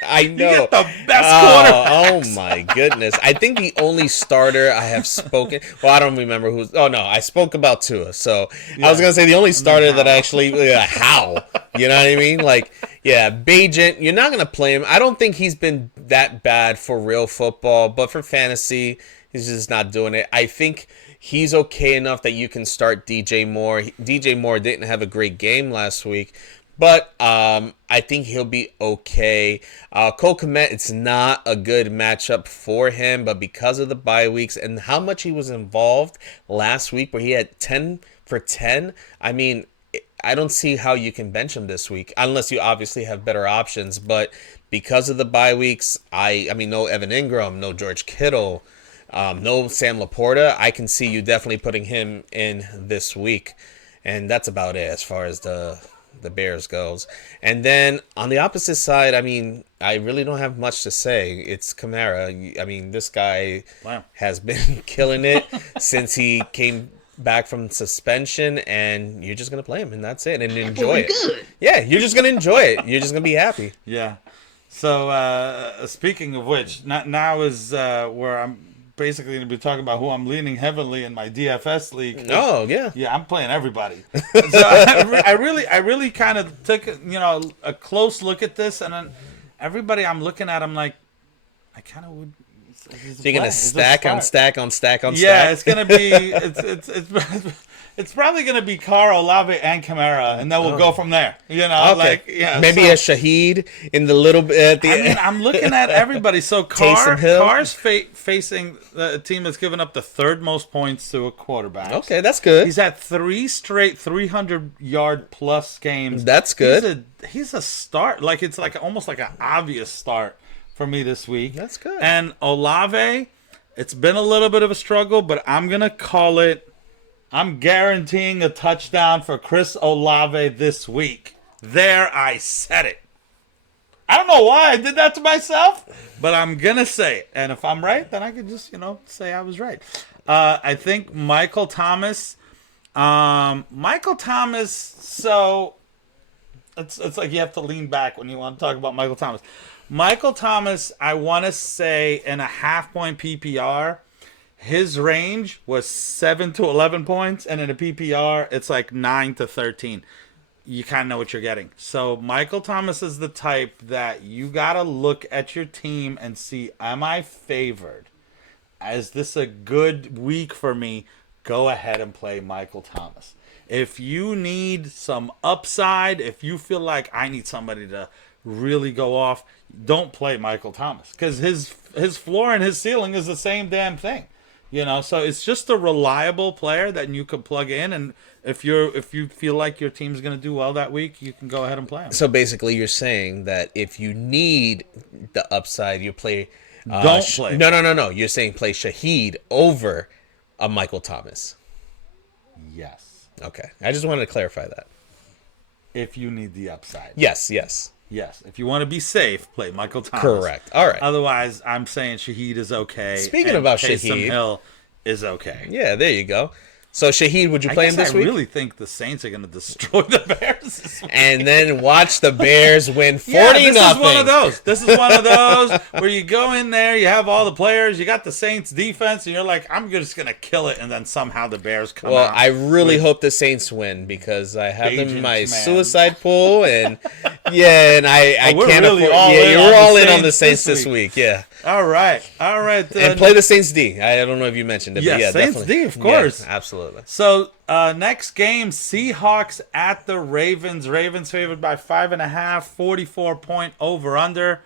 I know. You get the best quarterback. Oh my goodness! I think the only starter I have spoken. Well, I don't remember who's. Oh no, I spoke about Tua. So I was gonna say the only starter that I actually. How? You know what I mean? Like, yeah, Bajent. You're not gonna play him. I don't think he's been that bad for real football, but for fantasy, he's just not doing it. I think. He's okay enough that you can start DJ Moore. DJ Moore didn't have a great game last week, but I think he'll be okay. Cole Kmet, it's not a good matchup for him, but because of the bye weeks and how much he was involved last week where he had 10 for 10, I mean, I don't see how you can bench him this week unless you obviously have better options. But because of the bye weeks, I mean, no Evan Ingram, no George Kittle, no Sam Laporta. I can see you definitely putting him in this week. And that's about it as far as the Bears goes. And then on the opposite side, I mean, I really don't have much to say. It's Kamara. I mean, this guy has been killing it since he came back from suspension, and you're just going to play him, and that's it, and enjoy it. Good. Yeah, you're just going to enjoy it. You're just going to be happy. Yeah. So, speaking of which, now is where I'm basically going to be talking about who I'm leaning heavily in my DFS league. Oh, yeah. Yeah, I'm playing everybody. So I really kind of took, a close look at this, and then everybody I'm looking at, I'm like, I kind of would. So you're going to stack on stack on stack on stack? Yeah, it's going to be, it's probably going to be Carr, Olave, and Kamara, and then we'll go from there. Okay. Maybe a Shaheed in the little bit at the end. I'm looking at everybody. So Carr's facing the team that's given up the third most points to a quarterback. Okay, that's good. He's had 3 straight 300-yard plus games. That's good. He's a start. Like, it's like almost like an obvious start for me this week. That's good. And Olave, it's been a little bit of a struggle, but I'm going to call it. I'm guaranteeing a touchdown for Chris Olave this week. There, I said it. I don't know why I did that to myself, but I'm going to say it. And if I'm right, then I can just, say I was right. I think Michael Thomas. So it's like you have to lean back when you want to talk about Michael Thomas. Michael Thomas, I want to say in a half-point PPR, his range was 7 to 11 points, and in a PPR, it's like 9 to 13. You kind of know what you're getting. So Michael Thomas is the type that you got to look at your team and see, am I favored? Is this a good week for me? Go ahead and play Michael Thomas. If you need some upside, if you feel like I need somebody to really go off, don't play Michael Thomas, because his floor and his ceiling is the same damn thing. So it's just a reliable player that you could plug in, and if you feel like your team's going to do well that week, you can go ahead and play him. So basically, you're saying that if you need the upside, you play. Don't play. No. You're saying play Shaheed over a Michael Thomas. Yes. Okay, I just wanted to clarify that. If you need the upside. Yes. Yes, if you want to be safe, play Michael Thomas. Correct. All right. Otherwise, I'm saying Shaheed is okay. Speaking about Taysom Shaheed, Hill is okay. Yeah, there you go. So Shaheed, would you play him this week? I really think the Saints are going to destroy the Bears this week. And then watch the Bears win 40-0. This is one of those. This is one of those where you go in there, you have all the players, you got the Saints defense, and you're like, I'm just going to kill it, and then somehow the Bears come out. Well, I really hope the Saints win because I have them in my suicide pool, and I can't really afford. You're all in on the Saints this week. Yeah. All right. And play the Saints D. I don't know if you mentioned it, but yeah, Saints definitely. D, of course. Yeah, absolutely. So, next game, Seahawks at the Ravens. Ravens favored by 5.5, 44-point over-under.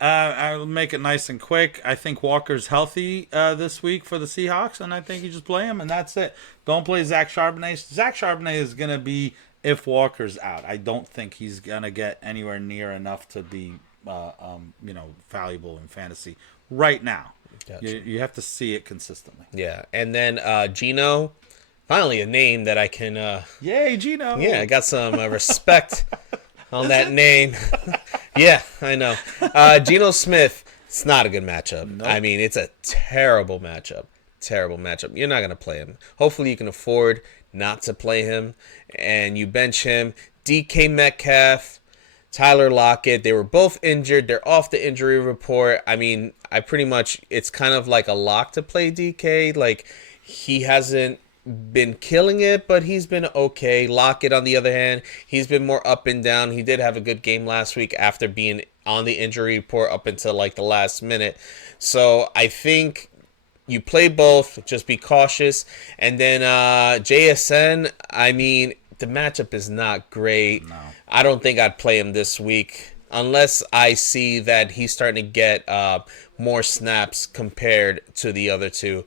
I'll make it nice and quick. I think Walker's healthy this week for the Seahawks, and I think you just play him, and that's it. Don't play Zach Charbonnet. Zach Charbonnet is going to be if Walker's out. I don't think he's going to get anywhere near enough to be valuable in fantasy right now. Gotcha. You have to see it consistently. Yeah, and then Geno, finally a name that I can. Yay, Geno! Yeah, I got some respect on that name. Yeah, I know. Geno Smith. It's not a good matchup. Nope. I mean, it's a terrible matchup. You're not gonna play him. Hopefully, you can afford not to play him, and you bench him. DK Metcalf, Tyler Lockett, they were both injured. They're off the injury report. I mean, it's kind of like a lock to play DK. Like, he hasn't been killing it, but he's been okay. Lockett, on the other hand, he's been more up and down. He did have a good game last week after being on the injury report up until like the last minute. So I think you play both, just be cautious. And then JSN, I mean, the matchup is not great. No. I don't think I'd play him this week unless I see that he's starting to get more snaps compared to the other two.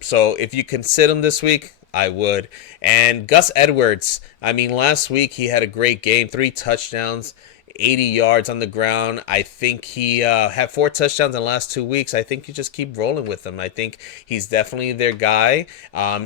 So if you can sit him this week, I would. And Gus Edwards, I mean, last week he had a great game, 3 touchdowns, 80 yards on the ground. I think he had 4 touchdowns in the last 2 weeks. I think you just keep rolling with him. I think he's definitely their guy.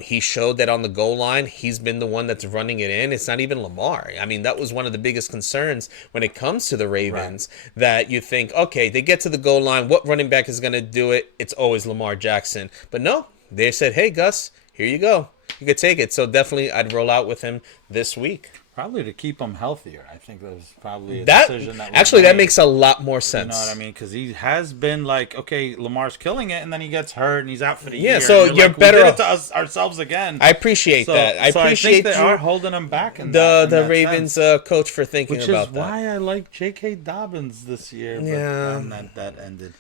He showed that on the goal line. He's been the one that's running it in. It's not even Lamar. I mean, that was one of the biggest concerns when it comes to the Ravens, that you think, okay, they get to the goal line. What running back is going to do it? It's always Lamar Jackson. But no, they said, hey, Gus, here you go. You could take it. So definitely I'd roll out with him this week. Probably to keep him healthier. I think that was probably a That decision that actually made. that makes a lot more sense. You know what I mean? Because he has been like, okay, Lamar's killing it, and then he gets hurt, and he's out for the Yeah, year. so and you're like, better we did off. it to us ourselves again. I appreciate that. I appreciate think they you, are holding him back in the that Ravens sense, coach, for thinking which about is that. why I like J.K. Dobbins this year. But Yeah. then that ended.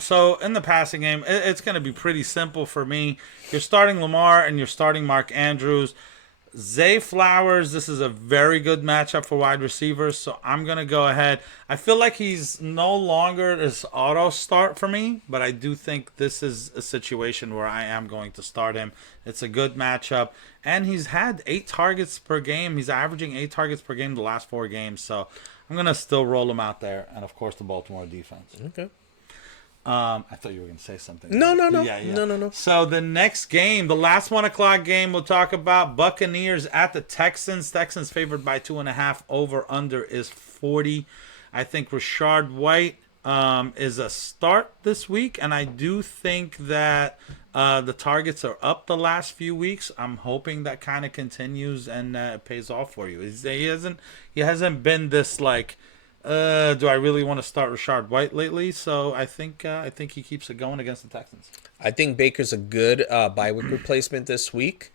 So in the passing game, it's going to be pretty simple for me. You're starting Lamar and you're starting Mark Andrews. Zay Flowers, this is a very good matchup for wide receivers, so I'm going to go ahead. I feel like he's no longer this auto start for me, but I do think this is a situation where I am going to start him. It's a good matchup, and he's had 8 targets per game. He's averaging 8 targets per game the last 4 games, so I'm going to still roll him out there, and of course the Baltimore defense. Okay. I thought you were going to say something. No. Yeah. No. So the next game, the last 1:00 game, we'll talk about Buccaneers at the Texans. Texans favored by 2.5. Over under is 40. I think Rashard White is a start this week, and I do think that the targets are up the last few weeks. I'm hoping that kind of continues and pays off for you. He hasn't been this like, do I really want to start Rashard White lately? So I think he keeps it going against the Texans. I think Baker's a good bye week replacement this week.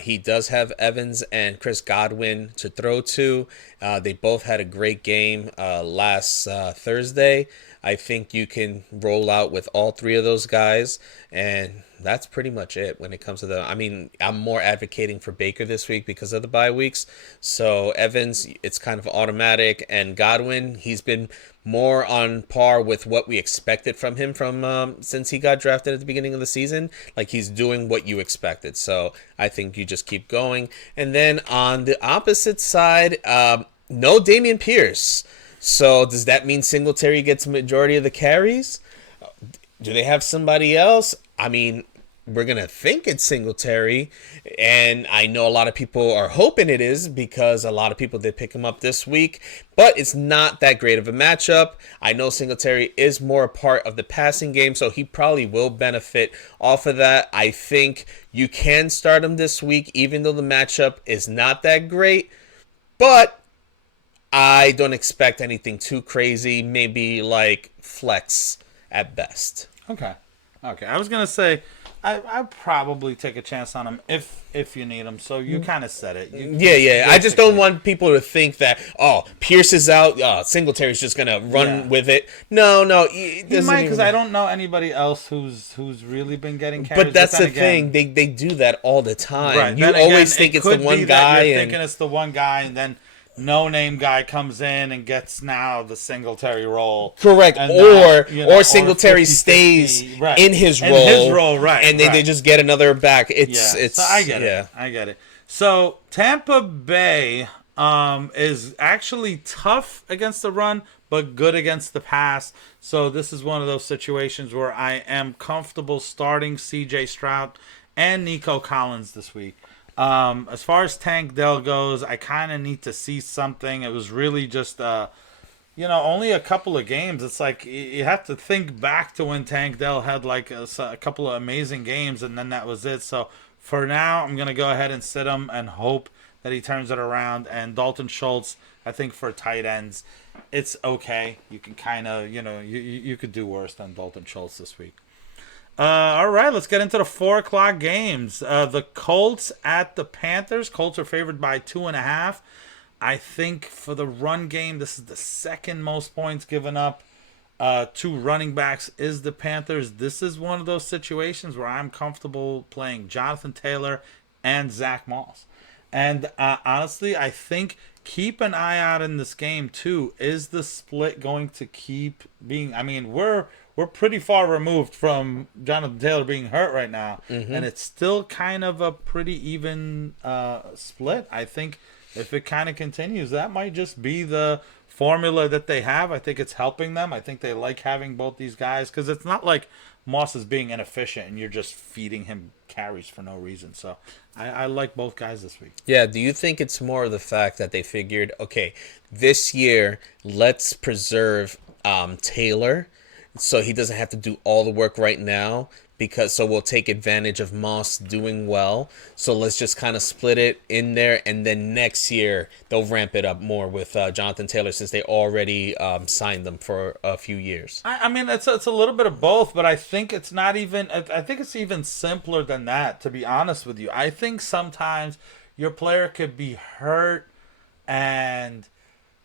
He does have Evans and Chris Godwin to throw to. They both had a great game last Thursday. I think you can roll out with all 3 of those guys, and that's pretty much it when it comes to the. I mean, I'm more advocating for Baker this week because of the bye weeks. So Evans, it's kind of automatic, and Godwin, he's been more on par with what we expected from him since he got drafted at the beginning of the season. Like, he's doing what you expected. So I think you just keep going. And then on the opposite side, no Dameon Pierce. So does that mean Singletary gets a majority of the carries? Do they have somebody else? I mean, we're going to think it's Singletary, and I know a lot of people are hoping it is because a lot of people did pick him up this week, but it's not that great of a matchup. I know Singletary is more a part of the passing game, so he probably will benefit off of that. I think you can start him this week, even though the matchup is not that great, but I don't expect anything too crazy, maybe like flex at best. Okay. I was gonna say I'd probably take a chance on him if you need him. So you kind of said it. Yeah. I just don't want people to think that, oh, Pierce is out, Singletary's just gonna run with it. No, he might, because I don't know anybody else who's really been getting carries. But that's the thing; they do that all the time. Right. You always think it's the one guy, You're thinking it's the one guy, and then no-name guy comes in and gets now the Singletary role. Correct. Or Singletary 50-50, stays right. in his role. In his role, right. And then they just get another back. It's so I get it. So Tampa Bay is actually tough against the run, but good against the pass. So this is one of those situations where I am comfortable starting C.J. Stroud and Nico Collins this week. As far as Tank Dell goes, I kind of need to see something. It was really just, only a couple of games. It's like you have to think back to when Tank Dell had like a couple of amazing games, and then that was it. So For now, I'm going to go ahead and sit him and hope that he turns it around. And Dalton Schultz, I think for tight ends, it's okay. You can kind of, you could do worse than Dalton Schultz this week. All right, let's get into the 4 o'clock games. The Colts at the Panthers. Colts are favored by 2.5. I think for the run game, this is the second most points given up to running backs is the Panthers. This is one of those situations where I'm comfortable playing Jonathan Taylor and Zach Moss. And honestly, I think keep an eye out in this game too. Is the split going to keep being? I mean, we're pretty far removed from Jonathan Taylor being hurt right now, and it's still kind of a pretty even split. I think if it kind of continues, that might just be the formula that they have. I think it's helping them. I think they like having both these guys because it's not like Moss is being inefficient and you're just feeding him carries for no reason. So I like both guys this week. Yeah, do you think it's more of the fact that they figured, okay, this year, let's preserve Taylor so he doesn't have to do all the work right now, so we'll take advantage of Moss doing well. So let's just kind of split it in there, and then next year they'll ramp it up more with Jonathan Taylor since they already signed them for a few years. I mean, it's a little bit of both, but I think it's not even. I think it's even simpler than that. To be honest with you, I think sometimes your player could be hurt, and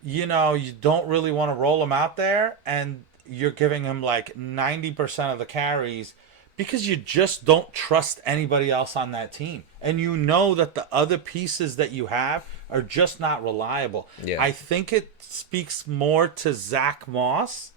you don't really want to roll him out there, and you're giving him like 90% of the carries. Because you just don't trust anybody else on that team. And you know that the other pieces that you have are just not reliable. Yeah. I think it speaks more to Zach Moss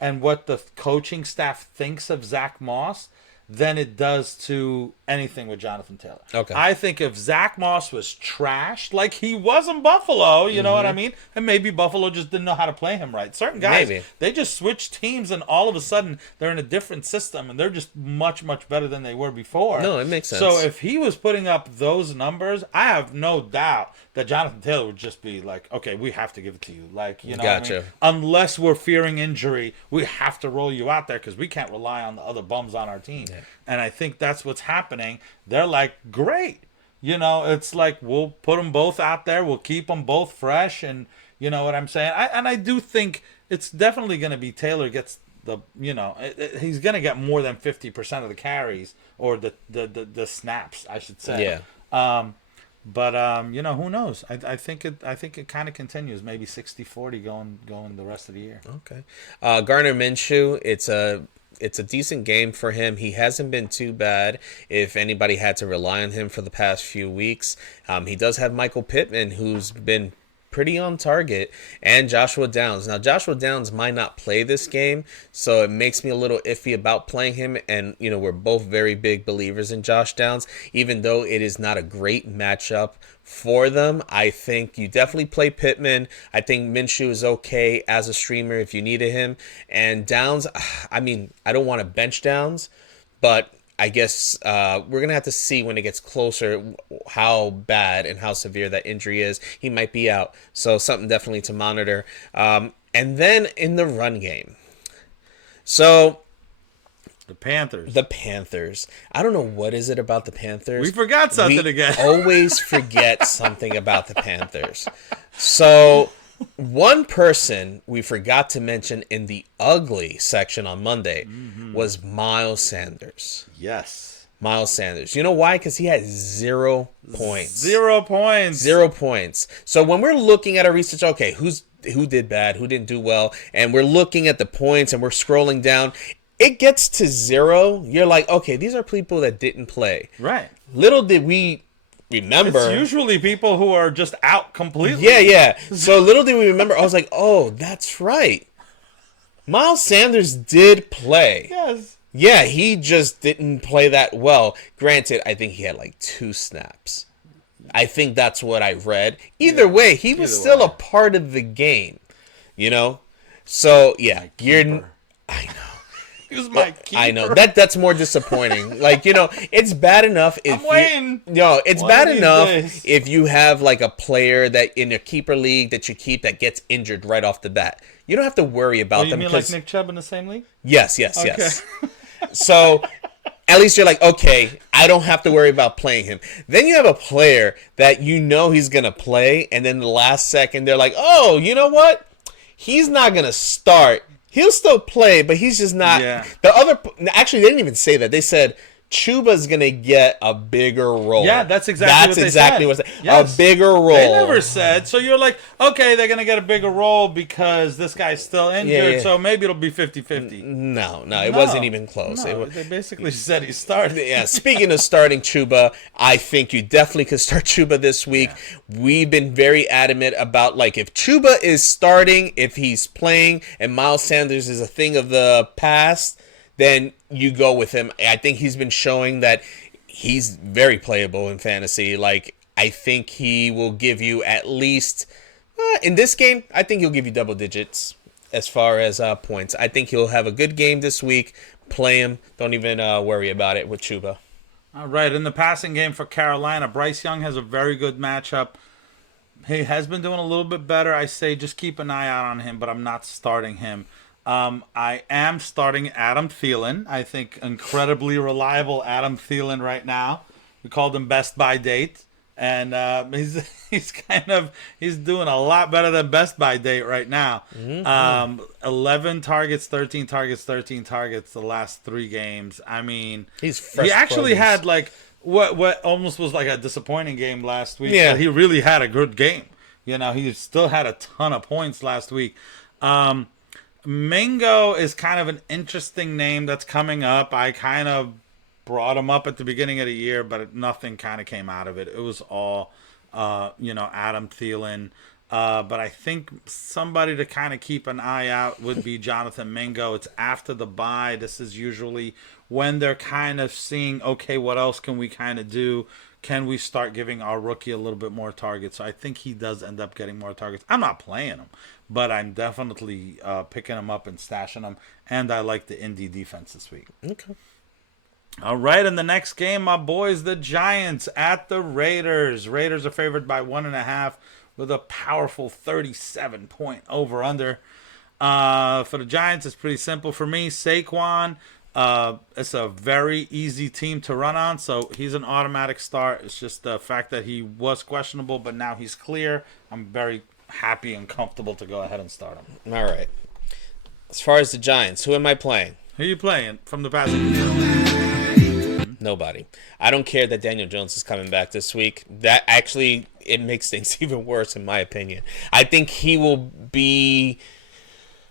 and what the coaching staff thinks of Zach Moss than it does to anything with Jonathan Taylor. Okay. I think if Zach Moss was trashed like he was in Buffalo, you know what I mean? And maybe Buffalo just didn't know how to play him right. Certain guys, they just switch teams and all of a sudden they're in a different system and they're just much, much better than they were before. No, it makes sense. So if he was putting up those numbers, I have no doubt that Jonathan Taylor would just be like, okay, we have to give it to you. Like, you know Gotcha. what I mean? Unless we're fearing injury, we have to roll you out there because we can't rely on the other bums on our team. Yeah. And I think that's what's happening. They're like, great. It's like we'll put them both out there. We'll keep them both fresh. And you know what I'm saying? I do think it's definitely going to be Taylor gets he's going to get more than 50% of the carries or the snaps, I should say. Yeah. But who knows? I think it kind of continues, maybe 60-40 going the rest of the year. Okay. Gardner Minshew, it's a decent game for him. He hasn't been too bad if anybody had to rely on him for the past few weeks. He does have Michael Pittman, who's been pretty on target, and Joshua Downs. Now, Joshua Downs might not play this game, so it makes me a little iffy about playing him, and, we're both very big believers in Josh Downs, even though it is not a great matchup for them. I think you definitely play Pittman. I think Minshew is okay as a streamer if you needed him, and Downs, I don't want to bench Downs, but I guess we're going to have to see when it gets closer how bad and how severe that injury is. He might be out, so something definitely to monitor. And then in the run game. So the Panthers. I don't know what is it about the Panthers. We forgot something again. Always forget something about the Panthers. So one person we forgot to mention in the ugly section on Monday was Miles Sanders. Yes. Miles Sanders. You know why? Because he had 0 points. 0 points. 0 points. So when we're looking at our research, okay, who did bad, who didn't do well, and we're looking at the points and we're scrolling down, it gets to 0. You're like, okay, these are people that didn't play. Right. Little did we remember. It's usually people who are just out completely. Yeah. So little did we remember, I was like, oh, that's right. Miles Sanders did play. Yes. Yeah, he just didn't play that well. Granted, I think he had like 2 snaps. I think that's what I read. Either way, he was still a part of the game. So, yeah, I know. He was my keeper. I know. That's more disappointing. It's bad enough if I'm waiting. It's bad enough if you have like a player that in a keeper league that you keep that gets injured right off the bat. You don't have to worry about them. You mean like Nick Chubb in the same league? Yes. So at least you're like, okay, I don't have to worry about playing him. Then you have a player that you know he's going to play, and then the last second they're like, oh, you know what? He's not going to start. He'll still play, but he's just not. Yeah. Actually, they didn't even say that. They said Chuba's going to get a bigger role. Yeah, that's exactly what they said. Yes. A bigger role. They never said. So you're like, okay, they're going to get a bigger role because this guy's still injured, so maybe it'll be 50-50. No, it wasn't even close. No, they basically said he started. Yeah, speaking of starting Chuba, I think you definitely could start Chuba this week. Yeah. We've been very adamant about, like, if Chuba is starting, if he's playing, and Miles Sanders is a thing of the past, then you go with him. I think he's been showing that he's very playable in fantasy. Like, I think he will give you at least, in this game, I think he'll give you double digits as far as points. I think he'll have a good game this week. Play him. Don't even worry about it with Chuba. All right, in the passing game for Carolina, Bryce Young has a very good matchup. He has been doing a little bit better. I say just keep an eye out on him, but I'm not starting him. I am starting Adam Thielen. I think incredibly reliable Adam Thielen right now. We called him Best By Date, and he's doing a lot better than Best By Date right now. 11 targets, 13 targets, 13 targets the last 3 games. I mean, he's fresh. He actually had like what almost was like a disappointing game last week. Yeah, but he really had a good game. You know, he still had a ton of points last week. Mingo is kind of an interesting name that's coming up. I kind of brought him up at the beginning of the year, but nothing kind of came out of it. It was all, Adam Thielen. But I think somebody to kind of keep an eye out would be Jonathan Mingo. It's after the bye. This is usually when they're kind of seeing, okay, what else can we kind of do? Can we start giving our rookie a little bit more targets? So I think he does end up getting more targets. I'm not playing him, but I'm definitely picking him up and stashing him. And I like the Indy defense this week. Okay. All right, in the next game, my boys, the Giants at the Raiders. Raiders are favored by 1.5 with a powerful 37-point over-under. For the Giants, it's pretty simple for me. Saquon, it's a very easy team to run on, so he's an automatic start. It's just the fact that he was questionable, but now he's clear. I'm very happy and comfortable to go ahead and start him. All right. As far as the Giants, who am I playing? Who are you playing from the passing game? Nobody. I don't care that Daniel Jones is coming back this week. That actually, it makes things even worse in my opinion. I think he will be...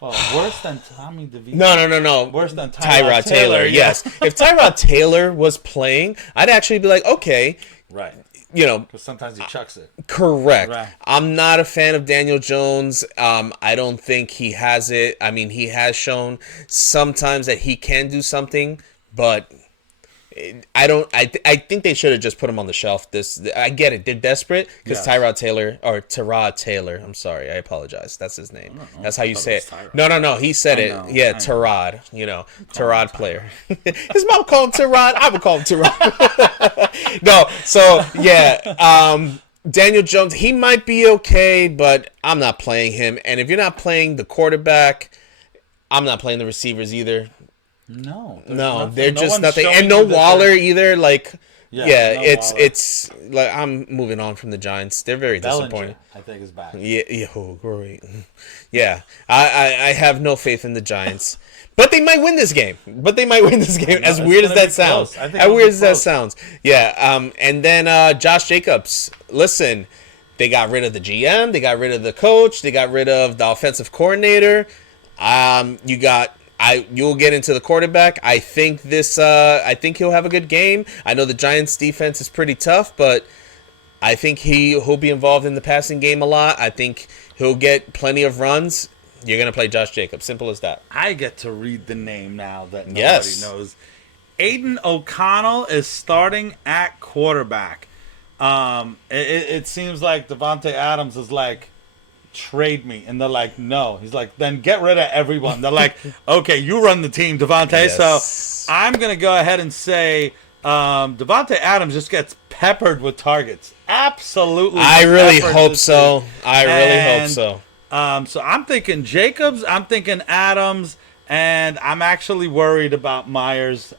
worse than Tommy DeVito. No. Worse than Tyrod Taylor. Yes. If Tyrod Taylor was playing, I'd actually be like, okay. Right. You know. Because sometimes he chucks it. Correct. Right. I'm not a fan of Daniel Jones. I don't think he has it. I mean, he has shown sometimes that he can do something, but... I think they should have just put him on the shelf. I get it. They're desperate because Tyrod Taylor. I'm sorry. I apologize. That's his name. That's how you say it. No. He said it. Yeah, Tyrod. You know, Tyrod player. His mom called him Tyrod. I would call him Tyrod. No. So yeah. Daniel Jones. He might be okay, but I'm not playing him. And if you're not playing the quarterback, I'm not playing the receivers either. No, they're just nothing, and no Waller either. Like, it's like I'm moving on from the Giants. They're very disappointing. I think is back. Yeah, oh, great. Yeah, I have no faith in the Giants, but they might win this game. As weird as that sounds. Yeah. And then Josh Jacobs. Listen, they got rid of the GM. They got rid of the coach. They got rid of the offensive coordinator. You'll get into the quarterback. I think he'll have a good game. I know the Giants' defense is pretty tough, but I think he'll be involved in the passing game a lot. I think he'll get plenty of runs. You're gonna play Josh Jacobs. Simple as that. I get to read the name now that nobody knows. Aiden O'Connell is starting at quarterback. It seems like Devontae Adams is like, trade me, and they're like, no. He's like, then get rid of everyone. They're like, okay, you run the team, Devontae. Yes. So I'm gonna go ahead and say Devontae Adams just gets peppered with targets. Absolutely. I really hope so. So I'm thinking Jacobs, I'm thinking Adams, and I'm actually worried about Myers.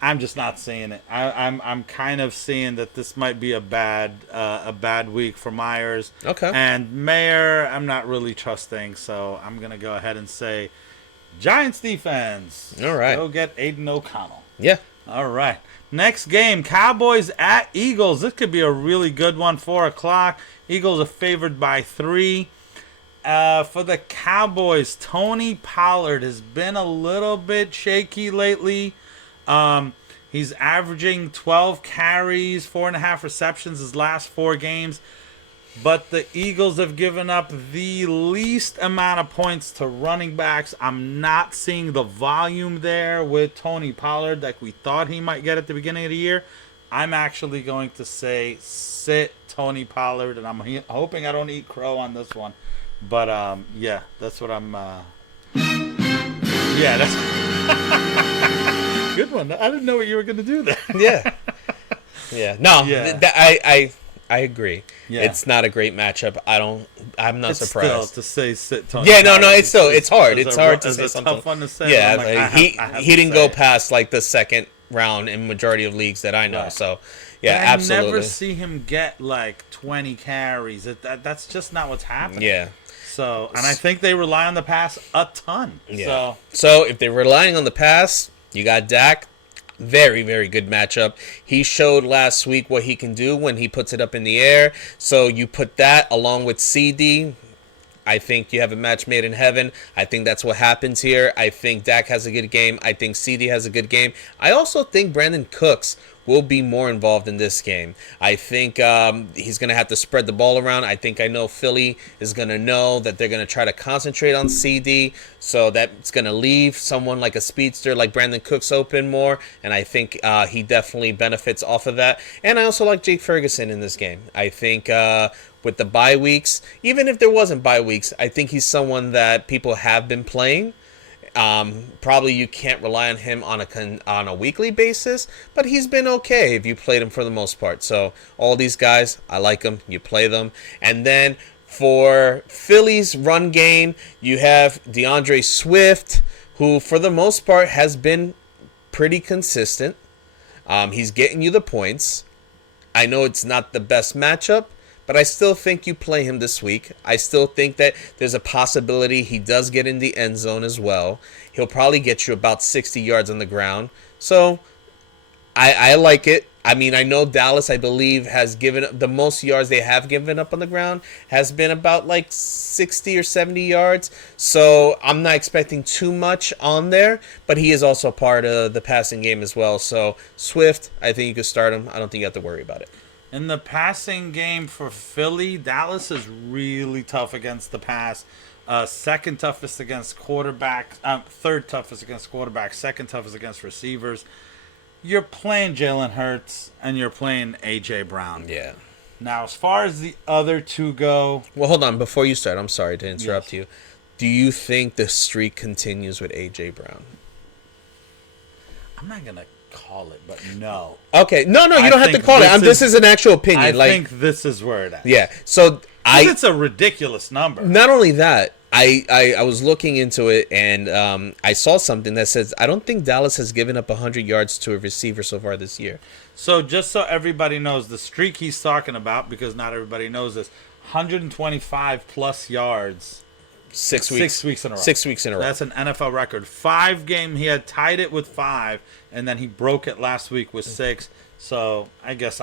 I'm just not seeing it. I'm kind of seeing that this might be a bad week for Myers. Okay. And Mayer, I'm not really trusting, so I'm gonna go ahead and say Giants defense. All right. Go get Aiden O'Connell. Yeah. All right. Next game, Cowboys at Eagles. This could be a really good one. 4:00. Eagles are favored by 3. For the Cowboys, Tony Pollard has been a little bit shaky lately. He's averaging 12 carries, 4.5 receptions his last 4 games. But the Eagles have given up the least amount of points to running backs. I'm not seeing the volume there with Tony Pollard like we thought he might get at the beginning of the year. I'm actually going to say sit Tony Pollard, and I'm hoping I don't eat crow on this one. But, yeah, that's what I'm... Yeah, that's... Good one. I didn't know what you were going to do there. Yeah. Yeah. No, Yeah. I agree. Yeah. It's not a great matchup. I'm not surprised. Still, to say sit Tony Yeah, Pollard, it's hard. It's hard to say it's a something. tough one to say. Yeah, I'm like, he didn't go past like the second round in majority of leagues that I know. Right. So, yeah, I absolutely. never see him get like 20 carries. That's just not what's happening. Yeah. So, and I think they rely on the pass a ton. Yeah. So if they're relying on the pass, you got Dak. Very, very good matchup. He showed last week what he can do when he puts it up in the air. So you put that along with CD. I think you have a match made in heaven. I think that's what happens here. I think Dak has a good game. I think CD has a good game. I also think Brandon Cooks will be more involved in this game. I think he's going to have to spread the ball around. I know Philly is going to know that they're going to try to concentrate on CD, so that's going to leave someone like a speedster like Brandon Cooks open more, and I think he definitely benefits off of that. And I also like Jake Ferguson in this game. I think with the bye weeks, even if there wasn't bye weeks, I think he's someone that people have been playing. Probably you can't rely on him on a weekly basis, but he's been okay if you played him for the most part. So all these guys, I like them. You play them. And then for Philly's run game, you have DeAndre Swift, who for the most part has been pretty consistent. He's getting you the points. I know it's not the best matchup, but I still think you play him this week. I still think that there's a possibility he does get in the end zone as well. He'll probably get you about 60 yards on the ground. So I like it. I mean, I know Dallas, I believe, has given the most yards they have given up on the ground has been about like 60 or 70 yards. So I'm not expecting too much on there, but he is also part of the passing game as well. So Swift, I think you could start him. I don't think you have to worry about it. In the passing game for Philly, Dallas is really tough against the pass. Second toughest against quarterbacks. Third toughest against quarterbacks. Second toughest against receivers. You're playing Jalen Hurts and you're playing A.J. Brown. Yeah. Now, as far as the other two go... Well, hold on. Before you start, I'm sorry to interrupt you. Do you think the streak continues with A.J. Brown? I'm not going to call it, but no. Okay. No, you don't have to call it. This is an actual opinion. I think this is where it ends. Yeah. So it's a ridiculous number. Not only that, I was looking into it, and I saw something that says I don't think Dallas has given up 100 yards to a receiver so far this year. So just so everybody knows, the streak he's talking about, because not everybody knows this, 125 plus yards. 6 weeks. 6 weeks in a row. 6 weeks in a row. That's an NFL record. 5 game. He had tied it with 5, and then he broke it last week with 6. So I guess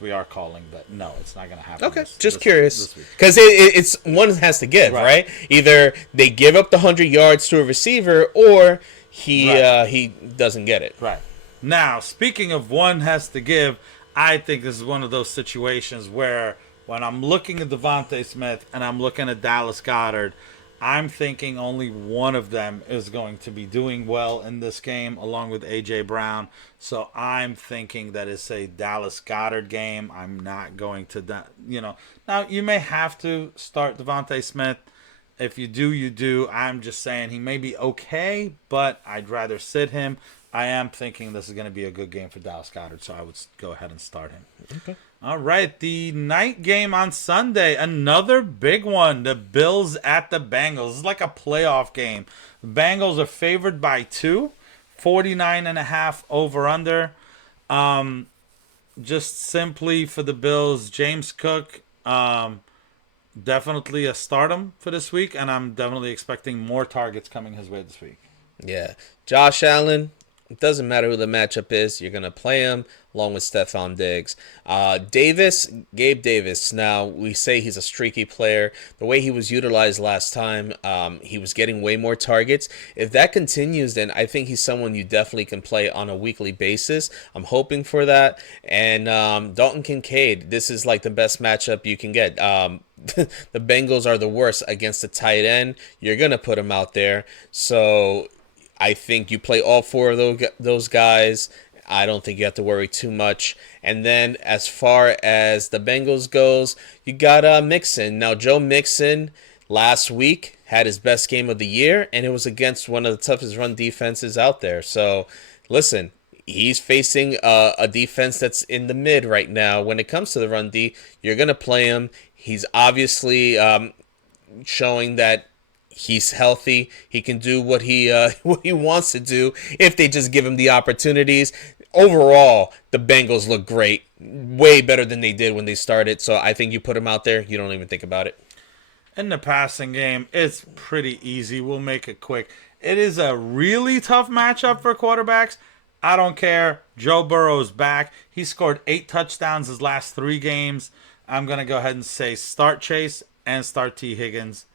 we are calling, but no, it's not going to happen. Okay, just curious, this because it's one has to give, right? Either they give up the 100 yards to a receiver, or he doesn't get it. Right. Now, speaking of one has to give, I think this is one of those situations where when I'm looking at Devontae Smith and I'm looking at Dallas Goedert, I'm thinking only one of them is going to be doing well in this game, along with A.J. Brown. So I'm thinking that it's a Dallas Goedert game. I'm not going to, Now, you may have to start Devontae Smith. If you do, you do. I'm just saying he may be okay, but I'd rather sit him. I am thinking this is going to be a good game for Dallas Goedert, so I would go ahead and start him. Okay. All right, the night game on Sunday, another big one. The Bills at the Bengals. It's like a playoff game. The Bengals are favored by 2. 49.5 over/under. Just simply for the Bills, James Cook, definitely a stardom for this week, and I'm definitely expecting more targets coming his way this week. Yeah. Josh Allen, it doesn't matter who the matchup is. You're going to play him along with Stephon Diggs. Gabe Davis. Now, we say he's a streaky player. The way he was utilized last time, he was getting way more targets. If that continues, then I think he's someone you definitely can play on a weekly basis. I'm hoping for that. And Dalton Kincaid, this is like the best matchup you can get. The Bengals are the worst against the tight end. You're going to put him out there. So I think you play all four of those guys. I don't think you have to worry too much. And then as far as the Bengals goes, you got Mixon. Now, Joe Mixon last week had his best game of the year, and it was against one of the toughest run defenses out there. So, listen, he's facing a defense that's in the mid right now. When it comes to the run D, you're going to play him. He's obviously showing that he's healthy. He can do what he wants to do if they just give him the opportunities. Overall, the Bengals look great, way better than they did when they started. So I think you put him out there, you don't even think about it. In the passing game, it's pretty easy. We'll make it quick. It is a really tough matchup for quarterbacks. I don't care. Joe Burrow's back. He scored 8 touchdowns his last 3 games. I'm going to go ahead and say start Chase and start T. Higgins.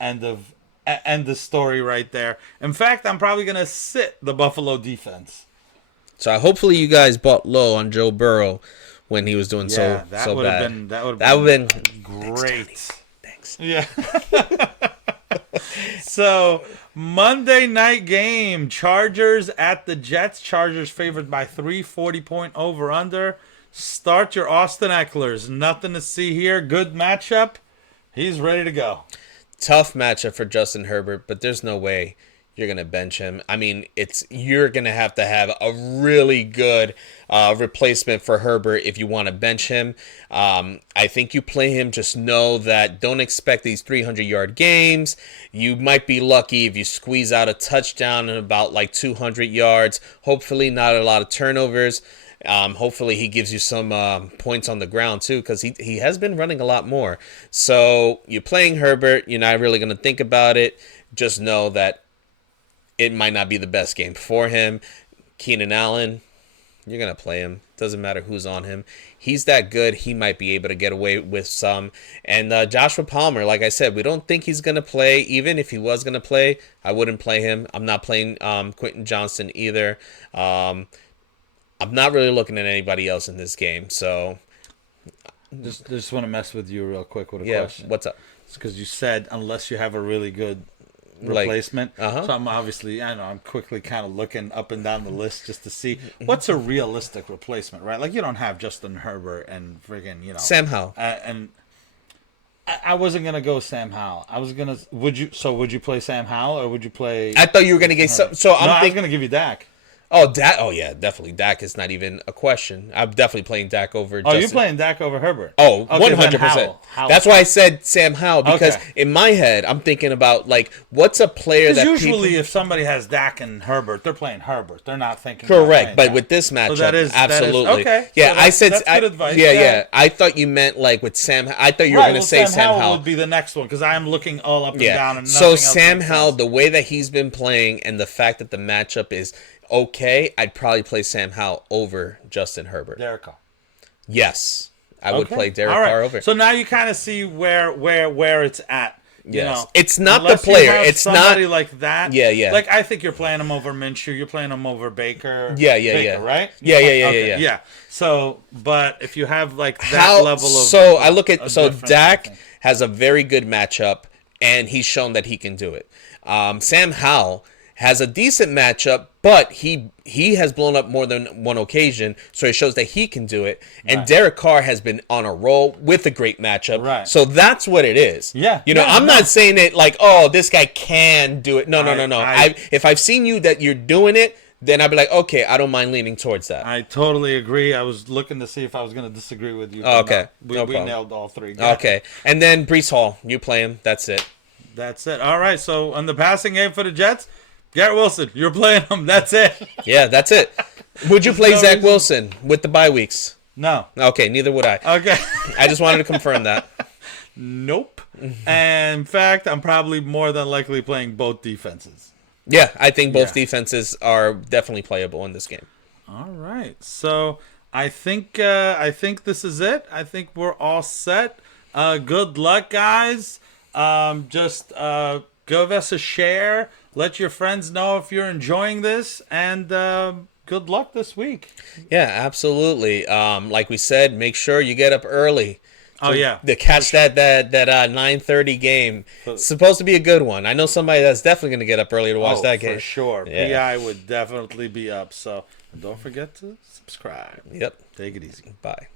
End the story right there. In fact, I'm probably going to sit the Buffalo defense. So hopefully you guys bought low on Joe Burrow when he was doing so bad. That would have been great. Thanks. Yeah. So, Monday night game, Chargers at the Jets. Chargers favored by 3, 40-point over/under. Start your Austin Ecklers. Nothing to see here. Good matchup. He's ready to go. Tough matchup for Justin Herbert, but there's no way you're going to bench him. I mean, you're going to have a really good replacement for Herbert if you want to bench him. I think you play him. Just know that don't expect these 300-yard games. You might be lucky if you squeeze out a touchdown in about like 200 yards. Hopefully not a lot of turnovers. Hopefully he gives you some points on the ground too, because he has been running a lot more. So you're playing Herbert. You're not really going to think about it. Just know that it might not be the best game for him. Keenan Allen, you're going to play him. Doesn't matter who's on him. He's that good. He might be able to get away with some. And Joshua Palmer, like I said, we don't think he's going to play. Even if he was going to play, I wouldn't play him. I'm not playing Quentin Johnston either. I'm not really looking at anybody else in this game. So Just want to mess with you real quick with a question. What's up? It's because you said unless you have a really good replacement. Uh-huh. So I'm quickly kind of looking up and down the list just to see what's a realistic replacement, right? Like you don't have Justin Herbert and friggin', Sam Howell. And I wasn't gonna go Sam Howell. Would you play Sam Howell or would you play? I thought you were gonna get I was gonna give you Dak. Oh, Dak. Oh, yeah, definitely. Dak is not even a question. I'm definitely playing Dak over Justin. Oh, you're playing Dak over Herbert. Oh, okay, 100%. That's why I said Sam Howell, because in my head, I'm thinking about, like, what's a player that usually if somebody has Dak and Herbert, they're playing Herbert. They're not thinking correct, but Dak. with this matchup, so absolutely. Okay. Yeah, so I said... that's good advice. Yeah. I thought you meant, like, with Sam... I thought you were going to say Sam Howell would be the next one, because I am looking all up and down. And so Sam Howell, the way that he's been playing and the fact that the matchup is... okay, I'd probably play Sam Howell over Justin Herbert. Derek Carr. Yes, I would play Derek Carr over. So now you kind of see where it's at. You know, it's not the player. It's not like that. Yeah. Like I think you're playing him over Minshew. You're playing him over Baker. Yeah. Right? Yeah. So, but if you have like that level of I look at Dak has a very good matchup, and he's shown that he can do it. Sam Howell has a decent matchup, but he has blown up more than one occasion, so it shows that he can do it. And Derek Carr has been on a roll with a great matchup. Right. So that's what it is. Yeah. I'm not saying it like, oh, this guy can do it. No. If I've seen you that you're doing it, then I'd be like, okay, I don't mind leaning towards that. I totally agree. I was looking to see if I was going to disagree with you. Okay. No, we nailed all three. Okay. And then Breece Hall, you play him. That's it. All right. So on the passing game for the Jets, Garrett Wilson, you're playing him. That's it. Yeah, that's it. Would you play no Zach reason. Wilson with the bye weeks? No. Okay, neither would I. Okay. I just wanted to confirm that. Nope. And in fact, I'm probably more than likely playing both defenses. Yeah, I think both Yeah. defenses are definitely playable in this game. All right. So I think this is it. I think we're all set. Good luck, guys. Just give us a share. Let your friends know if you're enjoying this, and good luck this week. Yeah, absolutely. Like we said, make sure you get up early. Oh yeah. To catch that 9:30 game. It's supposed to be a good one. I know somebody that's definitely going to get up early to watch that game. For sure. Yeah. PI would definitely be up. So don't forget to subscribe. Yep. Take it easy. Bye.